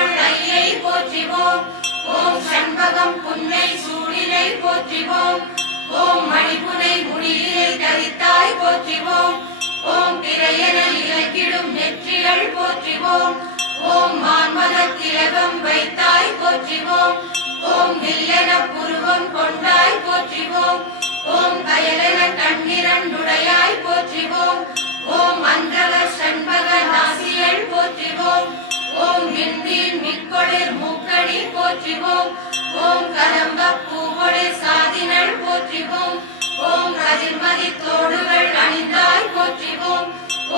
கொள் ஐயை போற்றிவோம். ஓம் சண்பகம் புன்னை சூடினை போற்றிவோம். ஓம் மணிபுனை முடியினை தரித்தாய் போற்றிவோம். ஓம் பிறையென இலக்கிடும் நெற்றிகள் போற்றிவோம். ஓம் மான்மத திலகம் வைத்தாய் போற்றிவோம். ஓம் வில்லென புருவம் கொண்டாய் போற்றிவோம். ஓம் கயலென கண்ணிரண்டுடையாய் போற்றிவோம். ஓம் அந்தக சண்பக நாசியல் போற்றிவோம். ஓம் விண்மீன் மிக்கொளிர் மூக்கணி போற்றிவோம். ஓம் கதம்ப பூவொளிர் சாதினள் போற்றிவோம். ஓம் கதிர்மதி தோடுகள் அணிந்தாய் போற்றிவோம்.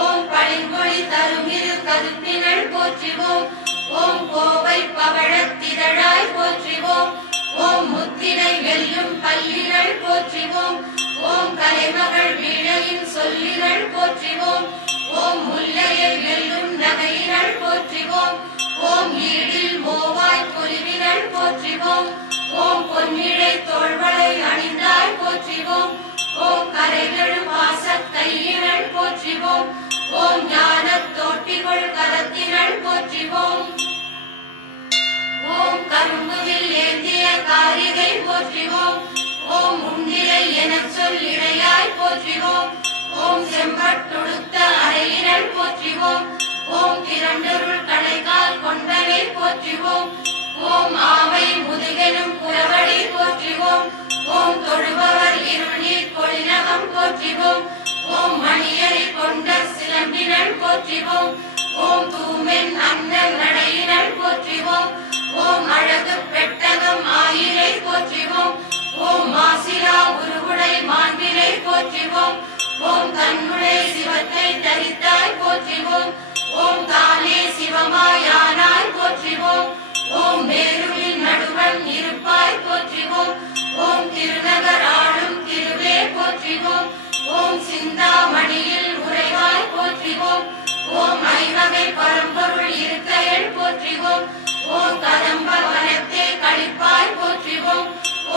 ஓம் பளிங்கொளி தருமிரு கதுப்பினள் போற்றிவோம். ஓம் கோவை பவழத்திதழாய் போற்றிவோம். ஓம் முத்தினை வெல்லும் பல்லினள் போற்றிவோம். ஓம் கலைமகள் வீணையின் சொல்லினள் போற்றிவோம். ஓம் முல்லையை வெல்லும் நகையினள் போற்றிவோம். ஓம் ஈடில் மோவாய் பொலிவினள் போற்றிவோம். ஓம் பொன்னிழை தோள்வளை அணிந்தாய் போற்றிவோம். ஓம் கரைகளும் வாசக் கையினள் போற்றிவோம். ஓம் ஞானத் தோட்டிகள் கரத்தினள் போற்றிவோம். ஓம் கரும்புவில் ஏந்திய காரிகை போற்றிவோம். ஓம் உண்டிலை எனச் சொல் இடையாய் போற்றிவோம். ஓம் செம்பட்டுடுத்த அறையினள் போற்றிவோம். ஓம் திரண்டருள் கடைக்கால் கொண்டனை போற்றிவோம். ஓம் ஆமை முதுகெனும் புறவடி போற்றிவோம். ஓம் தொழுபவர் இருநீர் கொளிநகம் போற்றிவோம். ஓம் மணியரை கொண்ட சிலம்பினள் போற்றிவோம். ஓம் தூமென் அந்த நடையினள் போற்றிவோம். ஓம் அழகு பெட்டகம் ஆயினை போற்றிவோம். ஓம் மாசிலா உருவுடை மாண்பினை போற்றிவோம். ஓம் தன்னுடை சிவத்தை தரித்தாய் போற்றிவோம். ஓம் தானே சிவமாயானாய் போற்றிவோம். ஓம் மேருவின் நடுவன் இருப்பாய் போற்றிவோம். ஓம் திருநகர் ஆளும் திருவே போற்றிவோம். ஓம் சிந்தாமணியில் உறைவாய் போற்றிவோம். ஓம் ஐவகை பரம்பொருள் இருக்கையள் போற்றிவோம். ஓம் கதம்ப வனத்தே கழிப்பாய் போற்றிவோம்.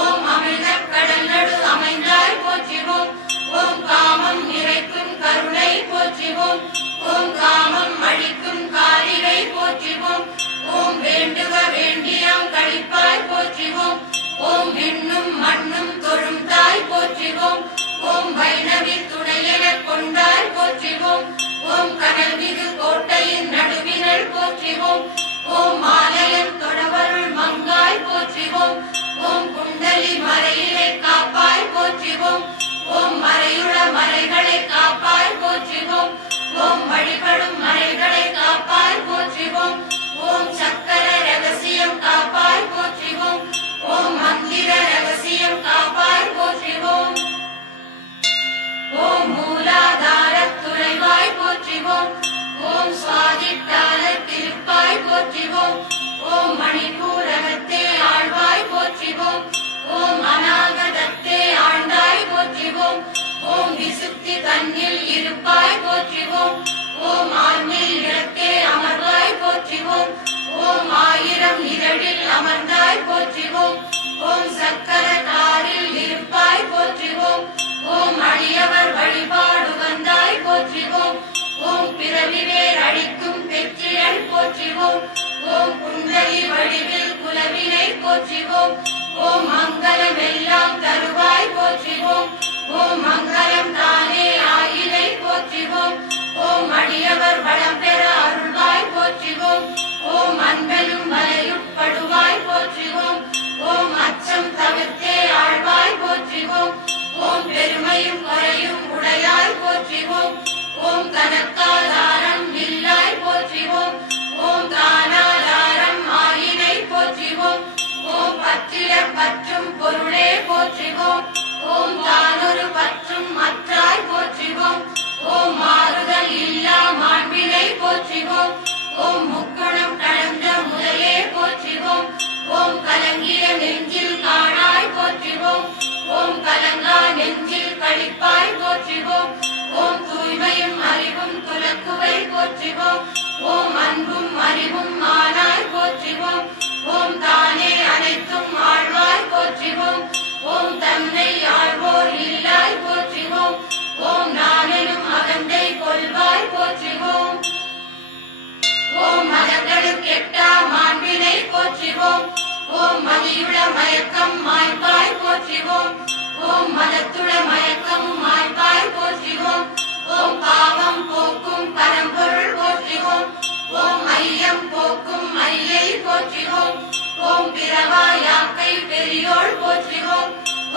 ஓம் அமிர்த கடல் நடு அமைந்தாய் போற்றிவோம். ஓம் காமம் நிறைக்கும் கருணை போற்றிவோம். ஓம் காமம் அழிக்கும் காரிகை போற்றிவோம். ஓம் வேண்டுக வேண்டியாம் கழிப்பாய் போற்றிவோம். ஓம் விண்ணும் மண்ணும் தொழும் தாய் போற்றிவோம். ஓம் வைணவி துணையென கொண்டாய் போற்றிவோம். ஓம் கடல் மிகு கோட்டையின் நடுவினள் போற்றிவோம். ஓம் மாலையன் தொடவருள் மங்காய் போற்றிவோம். ஓம் குண்டலி மறையினை காப்பாய் போற்றிவோம். ஓம் மறையுள மறைகளை காப்பாய் போற்றிவோம். ஓம் வழிபடும் மறைகளை காப்பாய் போற்றிவோம். ஓம் சக்கர ரகசியம் காப்பாய் போற்றிவோம். ஓம் மந்திர ரகசியம் காப்பாய் போற்றிவோம். ஓம் மூலாதார துறைவாய் போற்றிவோம். ஓம் சுவாதிட்டான திருப்பாய் போற்றிவோம். ஓம் மணிப்பூரகத்தே ஆழ்வாய் போற்றிவோம். ஓம் அநாகதத்தே ஆண்டாய் போற்றிவோம். ஓம் விசுத்தி தன்னில் இருப்பாய் போற்றிவோம். ஓம் ஆன்மில் இடத்தே அமர்வாய் போற்றிவோம். ஓம் ஆயிரம் இதழில் அமர்ந்தாய் போற்றிவோம். ஓம் சக்கர தாரில் இருப்பாய் போற்றிவோம். ஓம் அடியவர் வழிபாடு வந்தாய் போற்றிவோம். ஓம் பிறவிவேர் அழிக்கும் பெற்றியல் போற்றிவோம். ஓம் குண்டலி வடிவில் குலவினை போற்றிவோம். ஓம் மங்களம் எல்லாம் தருவாய் போற்றிவோம். ஓம் மங்களம் தானே ஆயினை போற்றிவோம். ஓம் அடியவர் வளம் பெற அருள்வாய் போற்றிவோம். ஓம் அன்பெனும் மலையுட்படுவாய் போற்றிவோம். ஓம் அச்சம் தவிர்த்தே ஆழ்வாய் போற்றிவோம். ஓம் பெருமையும் குறையும் உடையாய் போற்றிவோம். ஓம் கனக்காதாரம் இல்லாய் போற்றிவோம். ஓம் தானாதாரம் ஆயினை போற்றிவோம். ஓம் பற்றிட பற்றும் பொருளே போற்றிவோம். ஓம் தானொரு பற்றும் மற்றாய் போற்றிவோம். ஓம் மாறுதல் இல்லா மாண்பினை போற்றிவோம். ஓம் முக்குணம் கடந்த முதலே போற்றிவோம். ஓம் கலங்கிய நெஞ்சில் காணாய் போற்றிவோம். ஓம் கலங்கா நெஞ்சில் கழிப்பாய் போற்றிவோம். ஓம் தூய்மையும் அறிவும் துலக்குவை போற்றிவோம். ஓம் அன்பும் அறிவும் ஆனாய் போற்றிவோம். ஓம் தானே அனைத்தும் ஆழ்வாய் போற்றிவோம். ஓம் தன்னை ஆழ்வோர் இல்லாய் போற்றிவோம். ஓம் நானெனும் அகந்தை கொள்வாய் போற்றிவோம். ஓம் மதங்களுக்கு எட்டா மாண்பு போற்றிவோம். ஓம் மதியுள மயக்கம் மாய்ப்பாய் போற்றிவோம். ஓம் மதத்துள மயக்கமும் மாய்ப்பாய் போற்றிவோம். ஓம் பாவம் போக்கும் பரம்பொருள் போற்றிவோம். ஓம் ஐயம் போக்கும் ஐயை போற்றிவோம். ஓம் பிறவா யாக்கை பெரியோள் போற்றிவோம்.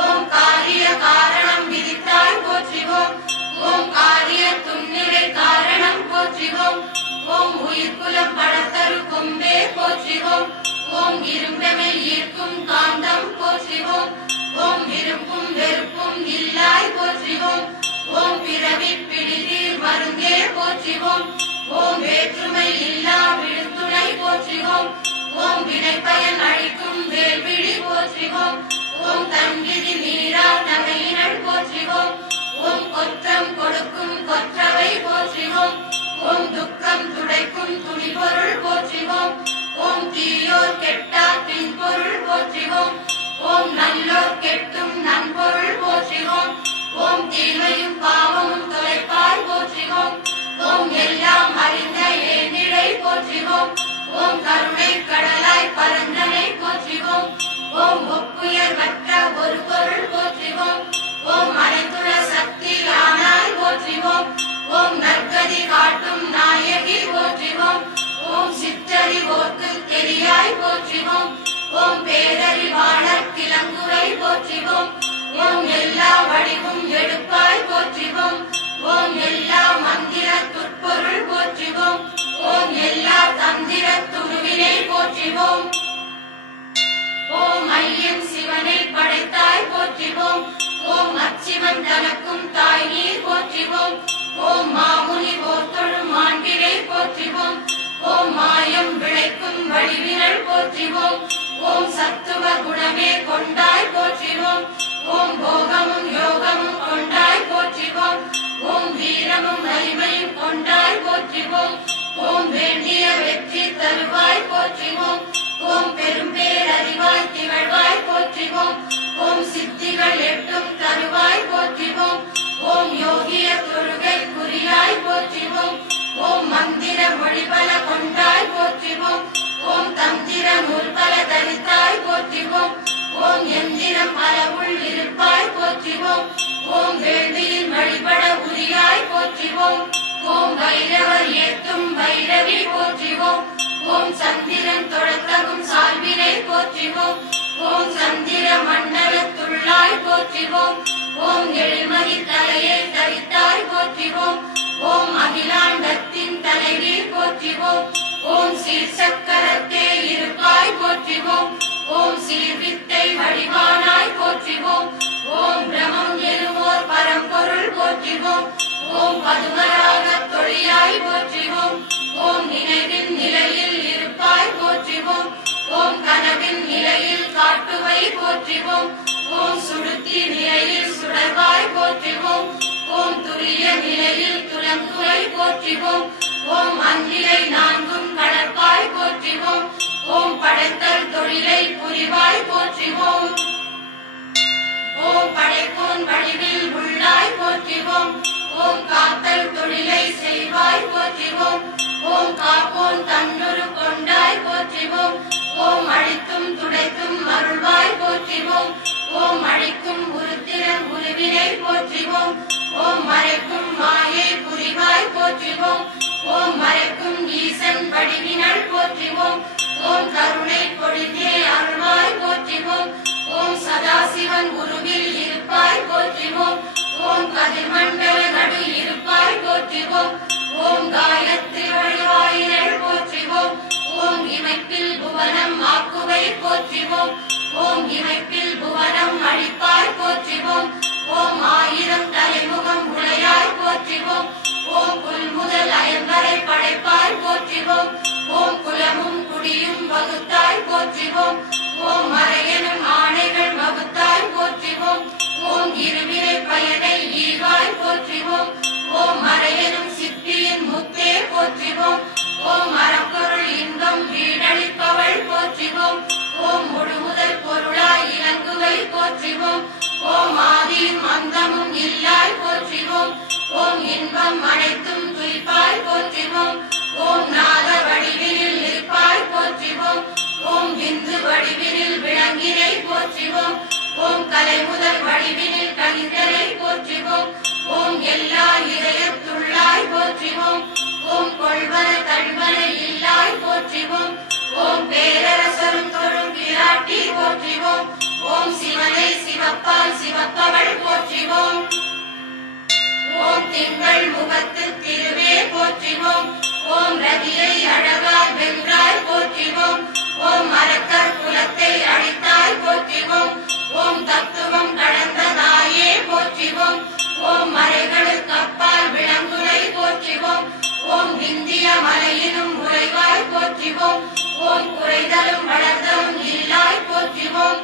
ஓம் காரிய காரணம் விதித்தாய் போற்றிவோம். ஓம் காரிய துன்னிலை காரணம் போற்றிவோம். ஓம் உயிர்குலம் படத்தரு கொம்பே போற்றிவோம். ஓம் இரும்பெமை ஈர்க்கும் காந்தம் போற்றிவோம். ஓம் விருப்பும் வெறுப்பும் இல்லாய் போற்றிவோம். ஓம் பிறவி பிடிதீர் மருந்தே போற்றிவோம். ஓம் வேற்றுமை இல்லா விழுத்துணை போற்றிவோம். ஓம் வினைப்பயன் அழிக்கும் வேல்விழி போற்றிவோம். ஓம் தன்விதி மீறா நகையினள் போற்றிவோம். ஓம் கொற்றம் கொடுக்கும் கொற்றவை போற்றிவோம். ஓம் துக்கம் துடைக்கும் துணிபொருள் போற்றிவோம். ஓம் தீயோர் கெட்டா தின்பொருள் போற்றிவோம். ஓம் நல்லோர் கெட்டும் நன்பொருள் போற்றிவோம். ஓம் தீமையும் பாவமும் தொலைப்பாய் போற்றிவோம். ஓம் எல்லாம் அறிந்த ஏந்திழை போற்றிவோம். ஓம் கருணை கடலாய் பரந்தனை போற்றிவோம். ஓம் ஒப்புயர்வற்ற ஒரு பொருள் போற்றிவோம். ஓம் அனைத்துள்ள சக்தி ஆனாய் போற்றிவோம். ஓம் நற்கதி காட்டும் நாயகி போற்றிவோம். ஓம் சிற்றறிவோர்க்கு தெரியாய் போற்றிவோம். ஓம் பேரறிவாளர் கிளங்குரை போற்றிவோம். ஓம் எல்லா வடிவும் எடுப்பாய் போற்றிவோம். ஓம் எல்லா மந்திர துற்பொருள் போற்றிவோம். ஓம் எல்லா தந்திர துருவினை போற்றிவோம். ஓம் ஐயன் சிவனை படைத்தாய் போற்றிவோம். ஓம் அச்சிவன் தனக்கும் தாய் நீர் போற்றிவோம். ஓம் மாமுனி போர்த்தொழும் மாண்பினை போற்றிவோம். ஓம் மாயம் விளைக்கும் வடிவினள் போற்றிவோம். ஓம் சத்துவ குணமே கொண்டாய் போற்றிவோம். ஓம் போகமும் யோகமும் கொண்டாய் போற்றிவோம். ஓம் வீரமும் வலிமையும் கொண்டாய் போற்றிவோம். ஓம் வேண்டிய வெற்றி தருவாய் போற்றிவோம். ஓம் பெரும்பேரறிவாய் திகழ்வாய் போற்றிவோம். ஓம் சித்திகள் எட்டும் தருவாய் போற்றிவோம். ஓம் யோகிய தொழுகை குறியாய் போற்றிவோம். ஓம் மந்திர மொழிபல கொண்டாய் போற்றிவோம். ஓம் தந்திர நூல்பல தரித்தாய் போற்றிவோம். ஓம் எந்திரம் பலவுள் இருப்பாய் போற்றிவோம். ஓம் வேள்வியில் வழிபட உரியாய் போற்றிவோம். ஓம் வைரவர் ஏத்தும் வைரவி போற்றிவோம். ஓம் சந்திரன் தொழத்தகும் சால்வினை போற்றிவோம். ஓம் சந்திர மண்டலத்துள்ளாய் போற்றிவோம். ஓம் எழில்மதி தலையை தரித்தாய் போற்றிவோம். ஓம் அகிலாண்டத்தின் தலைவி போற்றிவோம். ஓம் சீர்சக்கரத்தே இருப்பாய் போற்றிவோம். ஓம் சீர்வித்தை வடிவானாய் போற்றிவோம். ஓம் பிரமம் எனுவோர் பரம்பொருள் போற்றிவோம். ஓம் பதுமராக தொழியாய் போற்றிவோம். ஓம் நினைவின் நிலையில் இருப்பாய் போற்றிவோம். ஓம் கனவின் நிலையில் காட்டுவை போற்றிவோம். ஓம் சுடுத்தி நிலையில் சுடர்வாய் போற்றிவோம். ஓம் துரிய நிலையில் துலங்குவை போற்றிவோம். ஓம் அந்நிலை நான்கும் கடற்பாய் போற்றிவோம். ஓம் படைத்தல் தொழிலை புரிவாய் போற்றிவோம். ஓம் படைப்போன் வடிவில் உள்ளாய் போற்றிவோம். ஓம் காத்தல் தொழிலை செய்வாய் போற்றிவோம். ஓம் காப்போன் தன்னுரு கொண்டாய் போற்றிவோம். ஓம் அழித்தும் துடைத்தும் அருள்வாய் போற்றிவோம். ஓம் அழிக்கும் உருத்திரன் உருவினை போற்றிவோம். ஓம் மறைக்கும் மாயை புரிவாய் போற்றிவோம். ஓம் மறைக்கும் ஈசன் வடிவினள் போற்றிவோம். ஓம் கருணை பொழிந்தே அருள்வாய் போற்றிவோம். ஓம் சதாசிவன் உருவில் இருப்பாய் போற்றிவோம். ஓம் கதிர்மண்டல நடு இருப்பாய் போற்றிவோம். ஓம் காயத்ரி வழிவாயினள் போற்றிவோம். ஓம் இமைப்பில் புவனம் ஆக்குவை போற்றிவோம். ஓம் இமைப்பில் புவனம் அழிப்பாய் போற்றிவோம். ஓம் ஆயிரம் தலைமுகம் உடையாய் போற்றிவோம். ஓம் புல் முதல் அயம்பரை படைப்பாய் போற்றிவோம். ஓம் குலமும் குடியும் வகுத்தாய் போற்றிவோம். ஓம் மறையனும் ஆணைகள் வகுத்தாய் போற்றிவோம். ஓம் இருவினை பயனை ஈவாய் போற்றிவோம். ஓம் மறையனும் சிப்பியின் முத்தே போற்றிவோம். ஓம் மரப்பொருள் இன்பம் வீடளிப்பவள் போற்றிவோம். ஓம் முழுமுதல் பொருளாய் இலங்குவை போற்றிவோம். ஓம் ஆதியும் அந்தமும் இல்லாய் போற்றிவோம். ஓம் இன்பம் அனைத்தும் துய்ப்பாய் போற்றிவோம். ஓம் நாத வடிவினில் இருப்பாய் போற்றிவோம். ஓம் தலை முதல் வடிவினில் கலிந்தனை போற்றிவோம். ஓம் எல்லா இதயத்துள்ளாய் போற்றிவோம். ஓம் கொள்வன தள்வன இல்லாய் போற்றிவோம். ஓம் பேரரசரும் தொழும் பிராட்டி போற்றிவோம். ஓம் சிவனை சிவப்பால் சிவப்பவள் போற்றிவோம். ஓம் திங்கள் முகத்து திருவே போற்றிவோம். ஓம் ரதியை அழகாய் வென்றாய் போற்றிவோம். ஓம் அரக்கர் குலத்தை அழித்தாய் போற்றிவோம். ஓம் தத்துவம் கடந்த தாயே போற்றிவோம். ஓம் மறைகளுக்கு அப்பால் விளங்குனை போற்றிவோம். ஓம் விந்திய மலையினும் உறைவாய் போற்றிவோம். ஓம் குறைதலும் வளர்தலும் இல்லாய் போற்றிவோம்.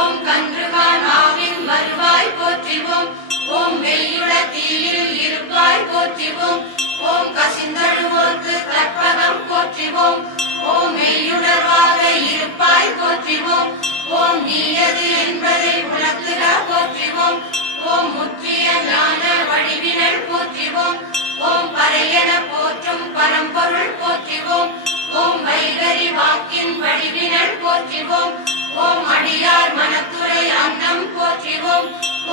ஓம் கன்றுகான் ஆவின் வருவாய் போற்றிவோம். ஓம் மெய்யுட தீயில் இருப்பாய் போற்றிவோம். ஓம் கசிந்தழுவோர்க்கு கற்பகம் போற்றிவோம். ஓம் மெய்யுணர்வாக இருப்பாய் போற்றிவோம். ஓம் நீயது என்பதை உணர்த்துக போற்றிவோம். ஓம் முற்றிய ஞான வடிவினல் போற்றிவோம். ஓம் பறையன போற்றும் பரம்பொருள் போற்றிவோம். ஓம் வைகரி வாக்கின் வடிவினல் போற்றிவோம். ஓம் அடியார் மனத்துறை அன்னம் போற்றிவோம்.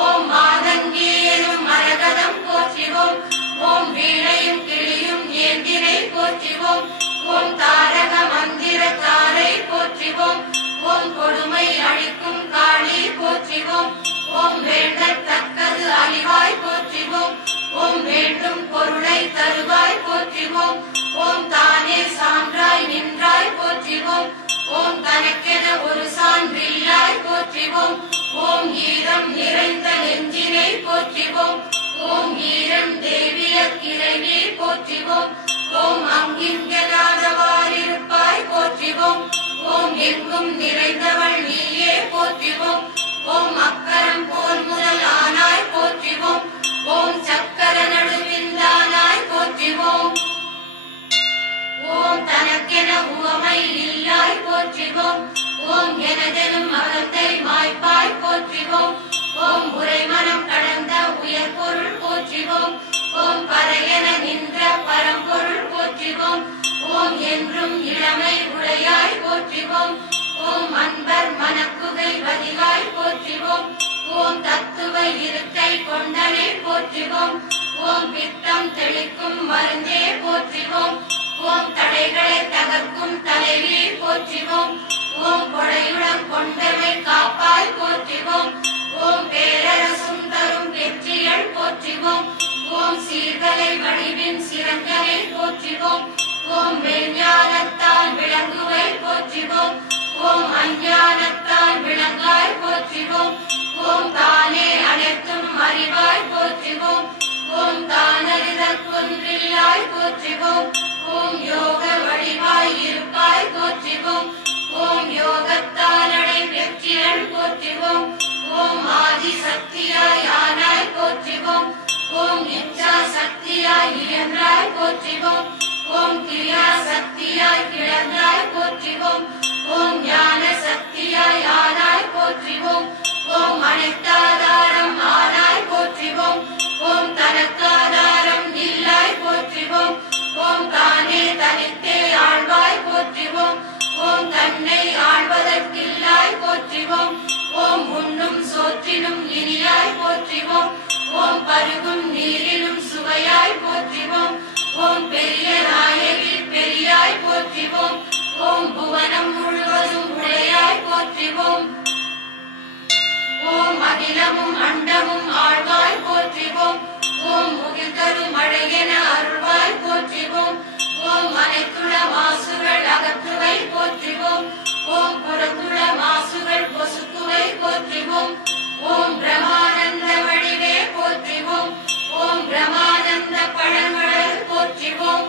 ஓம் மாதங்கி எனும் மரகதம் போற்றிவோம். ஓம் வீணையும் கிளியும் ஏந்தினை போற்றிவோம். ஓம் தாரக மந்திர தாரை போற்றிவோம். ஓம் கொடுமை அழிக்கும் காளி போற்றிவோம். ஓம் வேண்டத்தக்கது அறிவாய் போற்றிவோம். ஓம் வேண்டும் பொருளை தருவாய் போற்றிவோம். ஓம் தானே சான்றாய் நின்றாய் போற்றிவோம். ஓம் தனக்கென ஒரு சான்றில்லாய் போற்றிவோம். ஓம் ஈரம் நிறைந்த நெஞ்சினை போற்றிவோம். ஓம் ஈரம் தேவிய கிளைவே போற்றிவோம். ஓம் அங்கிங்கனாதவாறிருப்பாய் போற்றிவோம். ஓம் எங்கும் நிறைந்தவள் நீயே போற்றிவோம். ஓம் அக்கரம் போல் முதல் ஆனாய் போற்றிவோம். ஓம் சக்கர நடுவிந்தானாய் போற்றிவோம். ஓம் தனக்கென உவமை இல்லாய் போற்றிவோம். ஓம் எனதெனும் அகத்தை மாய்ப்பாய் போற்றிவோம். ஓம் உரைமனம் கடந்த உயர் பொருள் போற்றிவோம். ஓம் பறையன நின்ற பரம்பொருள் போற்றிவோம். ஓம் என்றும் இளமை உடையாய் போற்றிவோம். ஓம் அன்பர் மனக்குகை வதிவாய் போற்றிவோம். ஓம் தத்துவ இருக்கை கொண்டனை போற்றிவோம். ஓம் பித்தம் தெளிக்கும் மருந்தே போற்றிவோம். ஓம் தடைகளை தகர்க்கும் தலைவி போற்றிவோம். ஓம் கொடையுடன் கொண்டவை காப்பாய் போற்றிவோம். ஓம் பேரரசும் தரும் வெற்றிகள் போற்றிவோம். ஓம் சீர்கலை வடிவின் சிறந்தனை போற்றிவோம். ஓம் மெய்ஞானத்தால் விளங்குவை போற்றிவோம். ஓம் அஞ்ஞானத்தால் விளங்காய் போற்றிவோம். ஓம் தானே அனைத்தும் அறிவாய் போற்றிவோம். ஓம் தானறிதல் கொன்றில்லாய் போற்றிவோம். ஓம் யோக வடிவாய் இருப்பாய் போற்றிவோம். ஓம் யோகத்தாலடை வெற்றியல் போற்றிவோம். ஓம் ஆதி சக்தியாய் ஆனாய் போற்றிவோம். ஓம் இச்சா சக்தியாய் இயன்றாய் போற்றிவோம். ஓம் கிரியா சக்தியாய் கிளர்ந்தாய் போற்றிவோம். ஓம் ஞான சக்தியாய் ஆனாய் போற்றிவோம். ஓம் அனைத்தாதாரம் ஆனாய் போற்றிவோம். ஓம் தனக்காதாரம் இல்லாய் போற்றிவோம். ஓம் தானே தனித்தே ஆழ்வாய் போற்றிவோம். ஓம் தன்னை ஆழ்வதற்கில்லாய் போற்றிவோம். ஓம் உண்ணும் சோற்றினும் இனியாய் போற்றிவோம். ஓம் பருகும் நீரிலும் சுவையாய் போற்றிவோம். ஓம் பெரிய நாயகி பெரியாய் போற்றிவோம். ஓம் புவனம் முழுவதும் உடையாய் போற்றிவோம். ஓம் அகிலமும் அண்டமும் ஆழ்வாய் போற்றிவோம். ஓம் முகில் தரும் மழையென அருள்வாய் போற்றிவோம். ஓம் அனைத்துள மாசுகள் அகற்றுவை போற்றிவோம். ஓம் புறத்துள மாசுகள் பொசுக்குவை போற்றிவோம். ஓம் பிரமானந்த வடிவே போற்றிவோம். ஓம் பிரமானந்த பழங்கடல் போற்றிவோம்.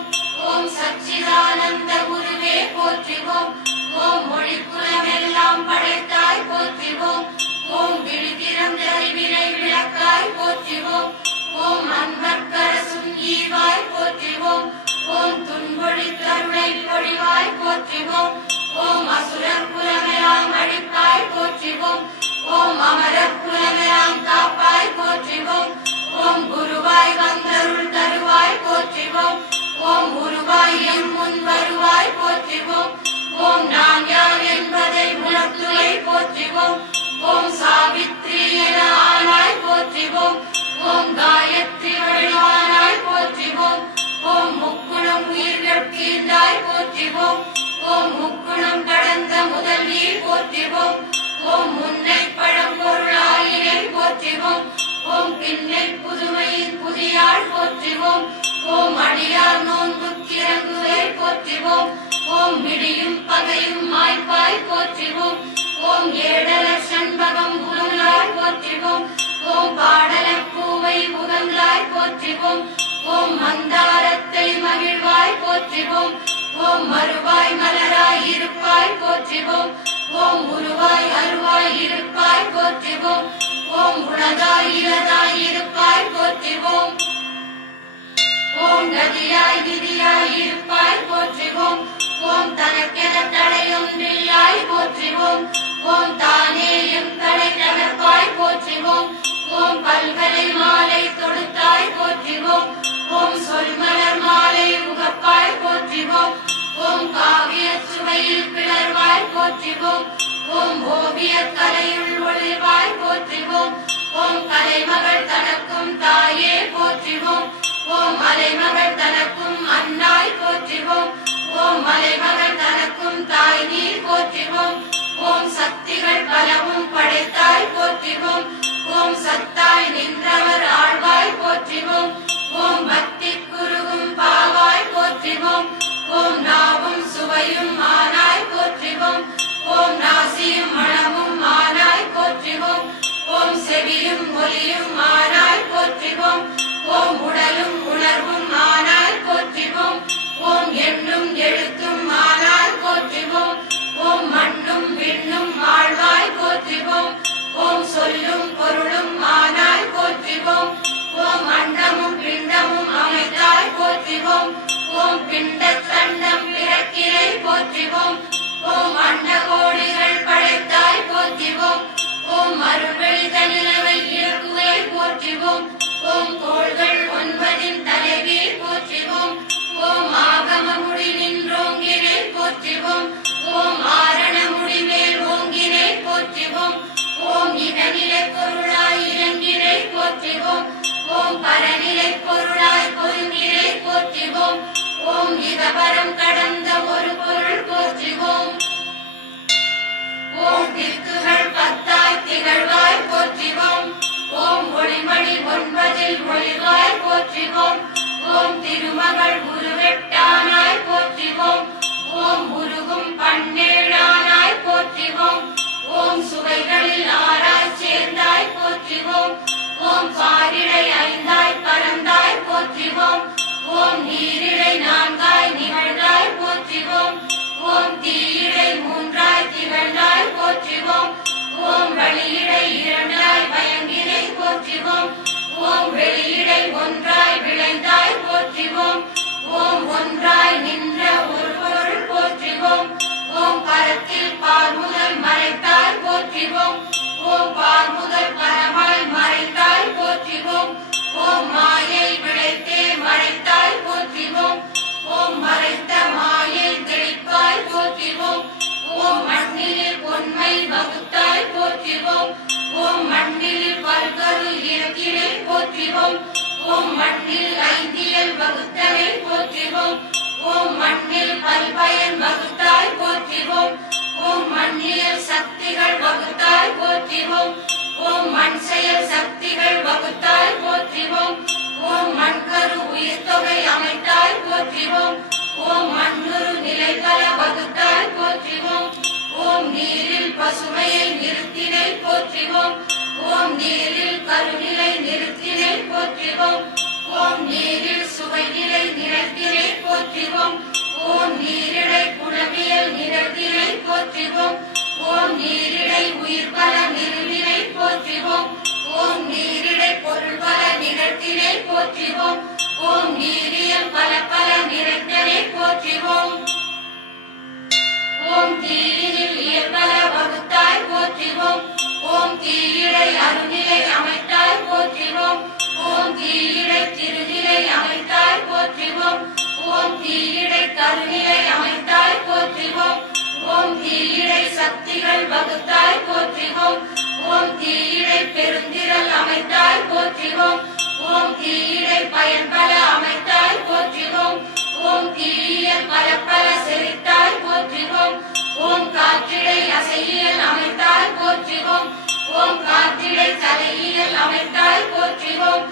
ஓம் சச்சிதானந்த குருவே போற்றிவோம். ஓம் மொழிக்குலமெல்லாம் படைத்தாய் போற்றிவோம். ஓம் விழித்திறந்த அறிவினை விளக்காய் போற்றிவோம். ஓம் அன்பர்க்கரசும் ஈவாய் போற்றிவோம். ஓம் துன்பொழி கருணை பொழிவாய் போற்றிவோம். ஓம் அசுரர் குலமெல்லாம் அழிப்பாய் போற்றிவோம். ஓம் அமரர் குலமெல்லாம் காப்பாய் போற்றிவோம். ஓம் குருவாய் வந்தருள் தருவாய் போற்றிவோம். ஓம் உருவாய் எம் முன் வருவாய் போற்றிவோம். ஓம் நான் யார் என்பதை உணர்த்துவை போற்றிவோம். ஓம் சாவித்ரி என ஆனாய் போற்றிவோம். ஓம் காயத்ரி வடிவானாய் போற்றிவோம். ஓம் முக்குணம் உயிர்கள் கீழ்ந்தாய் போற்றிவோம். ஓம் முக்குணம் கடந்த முதல்வி போற்றிவோம். ஓம் முன்னை பழம்பொருளாயினை போற்றிவோம். ஓம் பின்னை புதுமையின் புதியாள் போற்றிவோம். ஓம் அடியார் நோன்பு கிறங்குவே போற்றிவோம். ஓம் மிடியும் பகையும் மாய்ப்பாய் போற்றிவோம். ஓம் ஏடல சண்பகம் புகழாய் போற்றிவோம். ஓம் பாடல பூவை புகழாய் போற்றிவோம். ஓம் மந்தாரத்தை மகிழ்வாய் போற்றிவோம். ஓம் மறுவாய் மலராய் இருப்பாய் போற்றிவோம். ஓம் உருவாய் அருவாய் இருப்பாய் போற்றிவோம். ஓம் உளதாய் இலதாய் இருப்பாய் போற்றிவோம். ஓம் கதியாய் விதியாய் இருப்பாய் போற்றிவோம். ஓம் தனக்கென தடையொன்றில்லாய் போற்றிவோம். ஓம் தானேயும் தடை தகர்ப்பாய் போற்றிவோம். ஓம் பல்கலை மாலை தொடுத்தாய் போற்றிவோம். ஓம் சொல்மலர் மாலை உகப்பாய் போற்றிவோம். ஓம் காவிய சுவையில் பிளர்வாய் போற்றிவோம். ஓம் ஓவிய கலையுள் ஒளிர்வாய் போற்றிவோம். ஓம் கலைமகள் தனக்கும் தாயே போற்றிவோம். ஓம் அலைமகள் தனக்கும் அன்னாய் போற்றிவோம். ஓம் மலைமகள் தனக்கும் தாய் நீ போற்றிவோம். ஓம் சக்திகள் பலவும் படைத்தாய் போற்றிவோம். ஓம் சத்தாய் நின்றவர் ஆழ்வாய் போற்றிவோம். ஓம் பக்தி குருகும் பாவாய் போற்றிவோம். ஓம் நாவும் சுவையும் ஆனாய் போற்றிவோம். ஓம் நாசியும் மனமும் ஆனாய் போற்றிவோம். ஓம் செவியும் ஒலியும் ஆனாய் போற்றிவோம். ஓம் உடலும் உணர்வும் ஆனாய் போற்றிவோம். ஓம் எண்ணும் எழுத்தும் ஆனாய் போற்றிவோம். ஓம் மண்ணும் விண்ணும் ஆழ்வாய் போற்றிவோம். ஓம் சொல்லும் பொருளும் ஆனாய் போற்றிவோம். ஓம் அண்டமும் பிண்டமும் அமைத்தாய் போற்றிவோம். ஓம் பிண்ட தண்டம் பிறக்கினை போற்றிவோம். ஓம் அண்ட கோடிகள் படைத்தாய் போற்றிவோம். ஓம் அருள்வெளித நிலவை இறக்குவை போற்றிவோம். ஓம் கோள்கள் 9 தலைவி போற்றிவோம். ஓம் ஆகம முடி நின்றோங்கினை போற்றிவோம். ஓம் ஆரண முடி மேல் ஓங்கினை போற்றிவோம். ஓம் இதனிலை பொருளாய் இறங்கினை போற்றிவோம். ஓம் பரநிலை பொருளாய் பொருங்கினை போற்றிவோம். ஓம் இதபரம் கடந்த ஒரு பொருள் போற்றிவோம். ஓம் திக்குகள் 10 திகழ்வாய் போற்றிவோம். ஓம் ஒளிமணி 9 ஒளிவாய் போற்றிவோம். ஓம் திருமகள் உருவெட்டானாய் போற்றிவோம். ஓம் உருகும் 17ஆனாய் போற்றிவோம். ஓம் சுவைகளில் 6ஆய் சேர்ந்தாய் போற்றிவோம். ஓம் பாரிடை 5ஆய் பறந்தாய் போற்றிவோம். ஓம் நீரிடை 4ஆய் நிகழ்ந்தாய் போற்றிவோம். ஓம் தீயிடை 3ஆய் திகழ்ந்தாய் போற்றிவோம். ஓம் வழியிடை 2ஆய் பயங்கினை போற்றிவோம். ஓம் வெளியிடை 1ஆய் விளைந்தாய் போற்றிவோம். ஓம் ஒன்றாய் நின்ற ஒரு பொருள் போற்றிவோம். ஓம் பரத்தில் பால் முதல் மறைத்தாய் போற்றிவோம். ஓம் பால் முதல் பரமாய் மறைத்தாய் போற்றிவோம். ஓம் மாயை விளைத்தே மறைத்தாய் போற்றிவோம். ஓம் மறைத்த மாயை தெளிப்பாய் போற்றிவோம். ஓம் மண்ணில் பொன்மை வகுத்தாய் போற்றிவோம். ஓம் மண்ணில் பல்கரு இறக்கினை போற்றிவோம். ஓம் மண்ணில் 5 வகுத்தனை போற்றிவோம். ஓம் மண்ணில் பல்பயன் வகுத்தாய் போற்றிவோம். ஓம் மண்ணில் சக்திகள் வகுத்தாய் போற்றிவோம். ஓம் மண் செயல் சக்திகள் வகுத்தாய் போற்றிவோம். ஓம் மண்கரு உயிர் தொகை அமைத்தாய் போற்றிவோம். ஓம் மண்ணுரு நிலைபல வகுத்தாய் போற்றிவோம். ஓம் நீரில் பசுமையை நிறுத்தினை போற்றிவோம். ஓம் நீரில் கருநிலை நிறுத்தினை போற்றிவோம். ஓம் நீரில் சுவைநிலை நிறத்தினை போற்றிவோம். ஓம் நீரிடை குணவியல் நிறத்தினை போற்றிவோம். ஓம் நீரிடை உயிர்பல நிறுவினை போற்றிவோம். ஓம் நீரிடை பொருள்பல நிறத்தினை போற்றிவோம். ஓம் நீரியல் பல பல நிறத்தனை போற்றிவோம். ஓம் தீயினில் இயல்பல வகுத்தாய் போற்றிவோம். ஓம் தீயிடை அருநிலை அமைத்தாய் போற்றிவோம். ஓம் தீயிடை திருநிலை அமைத்தாய் போற்றிவோம். ஓம் தீயிடை கருநிலை அமைத்தாய் போற்றிவோம். ஓம் தீயிடை சக்திகள் வகுத்தாய் போற்றிவோம். ஓம் தீயிடை பெருந்திரள் அமைத்தாய் போற்றிவோம் ஓம் தீயிடை பயன்பல அமைத்தாய் போற்றிவோம் ஓம் தீயியல் பல பல செறித்தாய் போற்றிவோம் ஓம் காற்றிடை அசையியல் அமைத்தாய் போற்றிவோம் ஓம் காற்றிடை தலையியல் அமைத்தாய் போற்றிவோம்